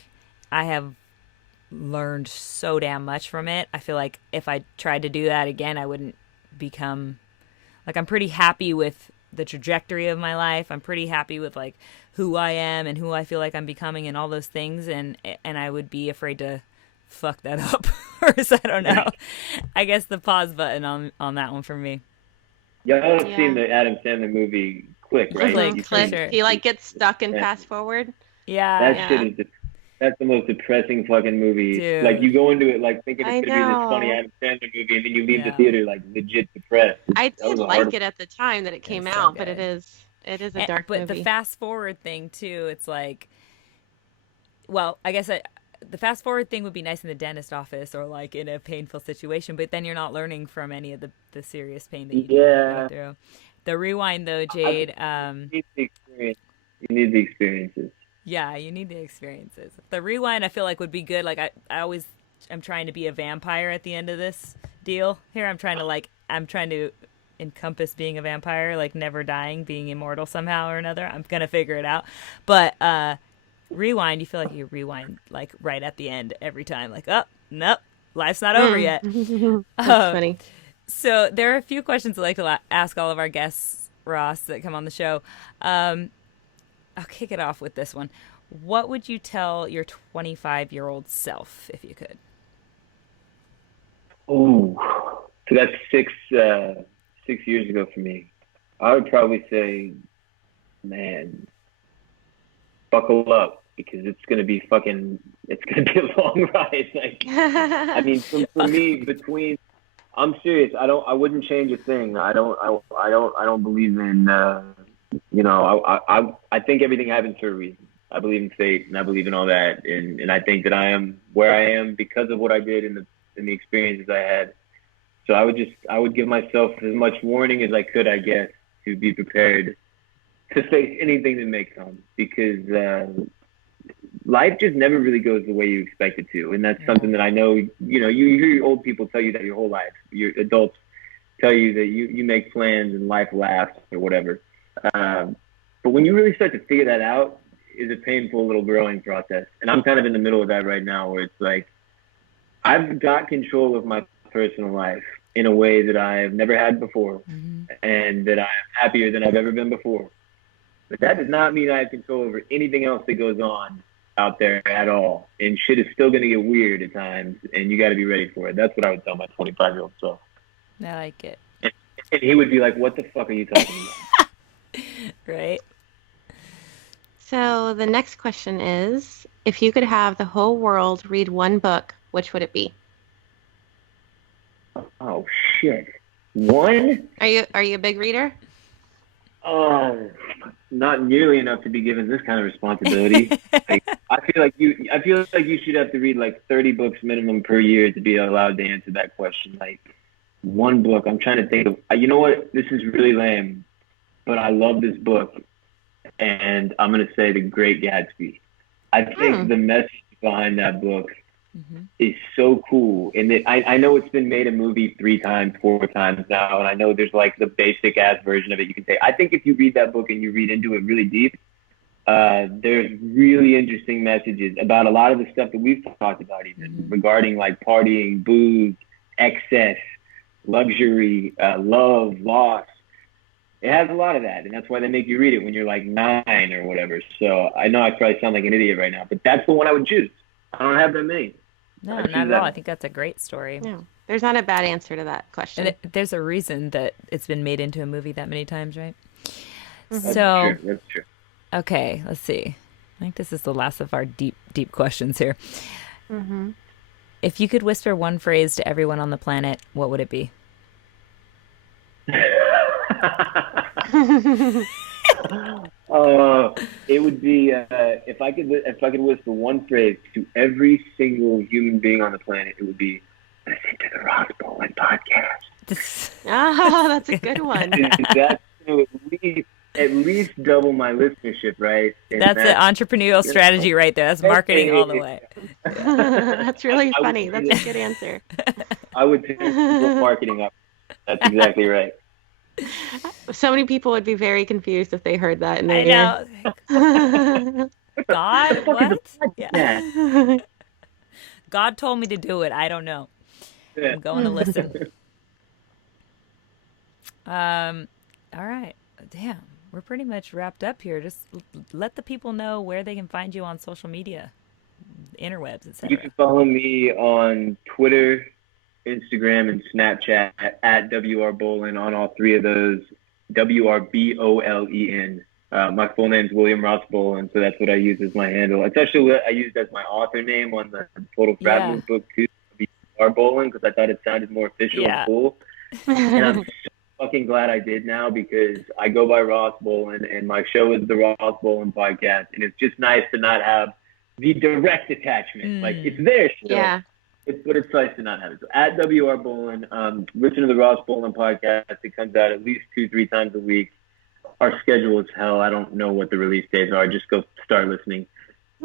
I have learned so damn much from it. I feel like if I tried to do that again, I wouldn't become like, I'm pretty happy with the trajectory of my life. I'm pretty happy with like who I am and who I feel like I'm becoming and all those things, and I would be afraid to fuck that up. Or so, I don't know. I guess the pause button on that one for me. Y'all have seen the Adam Sandler movie Click, right? Click, for sure. He like gets stuck and fast forward. Yeah. That shit is that's the most depressing fucking movie. Dude. Like, you go into it like thinking I it's gonna be this know. funny Adam Sandler movie, and then you leave the Yeah. theater like legit depressed. I That was did a like hard- it at the time that it came so out, but good. it is a dark But movie. the fast forward thing too, it's like, well, I guess the fast forward thing would be nice in the dentist office or like in a painful situation, but then you're not learning from any of the serious pain that you go through. The rewind though, Jade. You need the experience. You need the experiences. Yeah, you need the experiences. The rewind, I feel like, would be good. Like I'm trying to be a vampire at the end of this deal. Here, I'm trying to encompass being a vampire, like never dying, being immortal somehow or another. I'm gonna figure it out. But rewind, you feel like you rewind like right at the end every time. Like, oh, nope, life's not over yet. That's funny. So there are a few questions I'd like to ask all of our guests, Ross, that come on the show. I'll kick it off with this one. What would you tell your 25-year-old self if you could? Oh, so that's 6 years ago for me. I would probably say, man, buckle up, because it's gonna be a long ride. Like, I mean, for me, I'm serious. I wouldn't change a thing. I don't believe in. I think everything happens for a reason. I believe in fate, and I believe in all that, and I think that I am where I am because of what I did and the experiences I had. So I would give myself as much warning as I could, I guess, to be prepared to face anything that may come, because life just never really goes the way you expect it to, and that's something that I know. You hear old people tell you that your whole life. Your adults tell you that you make plans and life laughs or whatever. But when you really start to figure that out, is a painful little growing process. And I'm kind of in the middle of that right now, where it's like, I've got control of my personal life in a way that I've never had before, and that I'm happier than I've ever been before. But that does not mean I have control over anything else that goes on out there at all. And shit is still going to get weird at times, and you got to be ready for it. That's what I would tell my 25-year-old self. I like it. And he would be like, what the fuck are you talking about? Right? So the next question is, if you could have the whole world read one book, which would it be? Oh shit. One? Are you a big reader? Oh, not nearly enough to be given this kind of responsibility. Like, I feel like you should have to read like 30 books minimum per year to be allowed to answer that question. Like one book, I'm trying to think of. You know what? This is really lame, but I love this book, and I'm gonna say The Great Gatsby. I think the message behind that book is so cool. And I know it's been made a movie 3 times, 4 times now, and I know there's like the basic ass version of it you can say. I think if you read that book and you read into it really deep, there's really interesting messages about a lot of the stuff that we've talked about, even regarding like partying, booze, excess, luxury, love, loss. It has a lot of that, and that's why they make you read it when you're like 9 or whatever. So I know I probably sound like an idiot right now, but that's the one I would choose. I don't have that many. No, not at all. I think that's a great story. No, there's not a bad answer to that question. And there's a reason that it's been made into a movie that many times, right? That's true. Okay, let's see. I think this is the last of our deep questions here. If you could whisper one phrase to everyone on the planet, what would it be? It would be if I could whisper one phrase to every single human being on the planet, it would be listen to the Ross Bolen podcast. Oh, that's a good one. That's at least double my listenership, right? And that's an entrepreneurial strategy right there. That's marketing all the way. That's really funny. That's a good answer. I would take marketing up. That's exactly right. So many people would be very confused if they heard that in their ear. God, what? Yeah. God told me to do it. I don't know. Yeah. I'm going to listen. All right. Damn. We're pretty much wrapped up here. Just let the people know where they can find you on social media, interwebs, etc. You can follow me on Twitter, Instagram, and Snapchat at WRBolen on all 3 of those. WRBOLEN. My full name is William Ross Bolen, so that's what I use as my handle. It's actually what I used as my author name on the Total Frat Move book too, WRBolen, because I thought it sounded more official and cool. And I'm so fucking glad I did now, because I go by Ross Bolen, and my show is the Ross Bolen podcast, and it's just nice to not have the direct attachment. Like, it's there still. Yeah. But it's nice to not have it. So at WRBolen, listen to the Ross Bolen podcast. It comes out at least 2-3 times a week. Our schedule is hell. I don't know what the release days are. Just go start listening,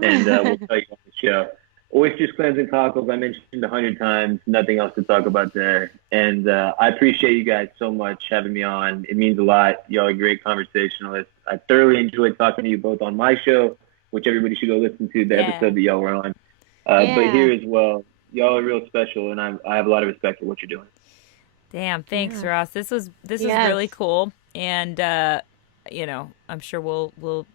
and we'll tell you on the show. Oysters, clams, and cockles, I mentioned 100 times. Nothing else to talk about there. And I appreciate you guys so much having me on. It means a lot. Y'all are great conversationalists. I thoroughly enjoyed talking to you both on my show, which everybody should go listen to, the episode that y'all were on. But here as well. Y'all are real special, and I have a lot of respect for what you're doing. Damn, thanks, Ross. This was really cool, and I'm sure we'll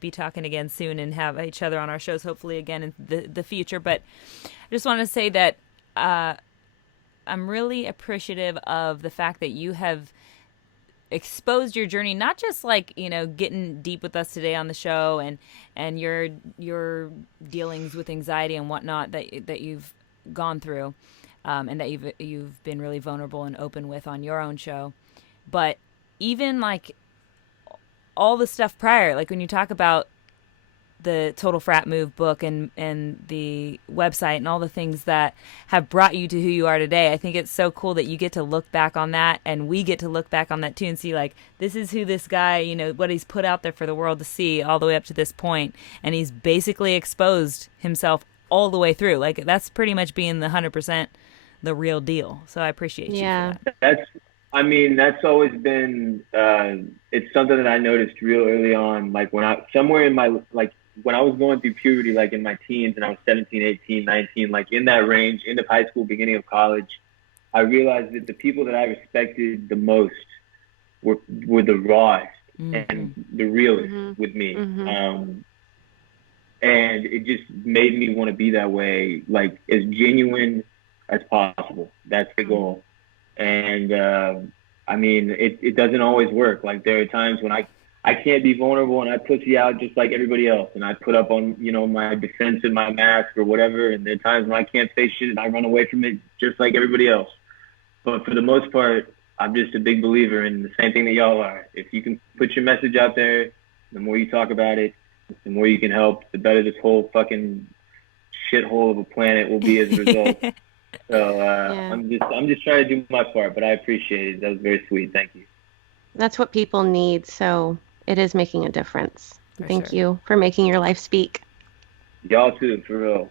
be talking again soon and have each other on our shows, hopefully again in the future. But I just want to say that I'm really appreciative of the fact that you have exposed your journey, not just like, getting deep with us today on the show and your dealings with anxiety and whatnot that you've gone through, and that you've been really vulnerable and open with on your own show, but even like all the stuff prior, like when you talk about the Total Frat Move book and the website and all the things that have brought you to who you are today. I think it's so cool that you get to look back on that, and we get to look back on that too and see like, this is who this guy, what he's put out there for the world to see all the way up to this point, and he's basically exposed himself all the way through. Like, that's pretty much being the 100% the real deal. So I appreciate you for that. That's always been, it's something that I noticed real early on. Like when I was going through puberty, like in my teens, and I was 17, 18, 19, like in that range, end of high school, beginning of college, I realized that the people that I respected the most were the rawest and the realest with me. And it just made me want to be that way, like as genuine as possible. That's the goal. And it doesn't always work. Like there are times when I can't be vulnerable, and I pussy out just like everybody else. And I put up on, my defense and my mask or whatever. And there are times when I can't say shit and I run away from it just like everybody else. But for the most part, I'm just a big believer in the same thing that y'all are. If you can put your message out there, the more you talk about it, the more you can help, the better this whole fucking shithole of a planet will be as a result. So Yeah. I'm just trying to do my part, but I appreciate it. That was very sweet. Thank you. That's what people need. So it is making a difference. For Thank sure. you for making your life speak. Y'all too, for real.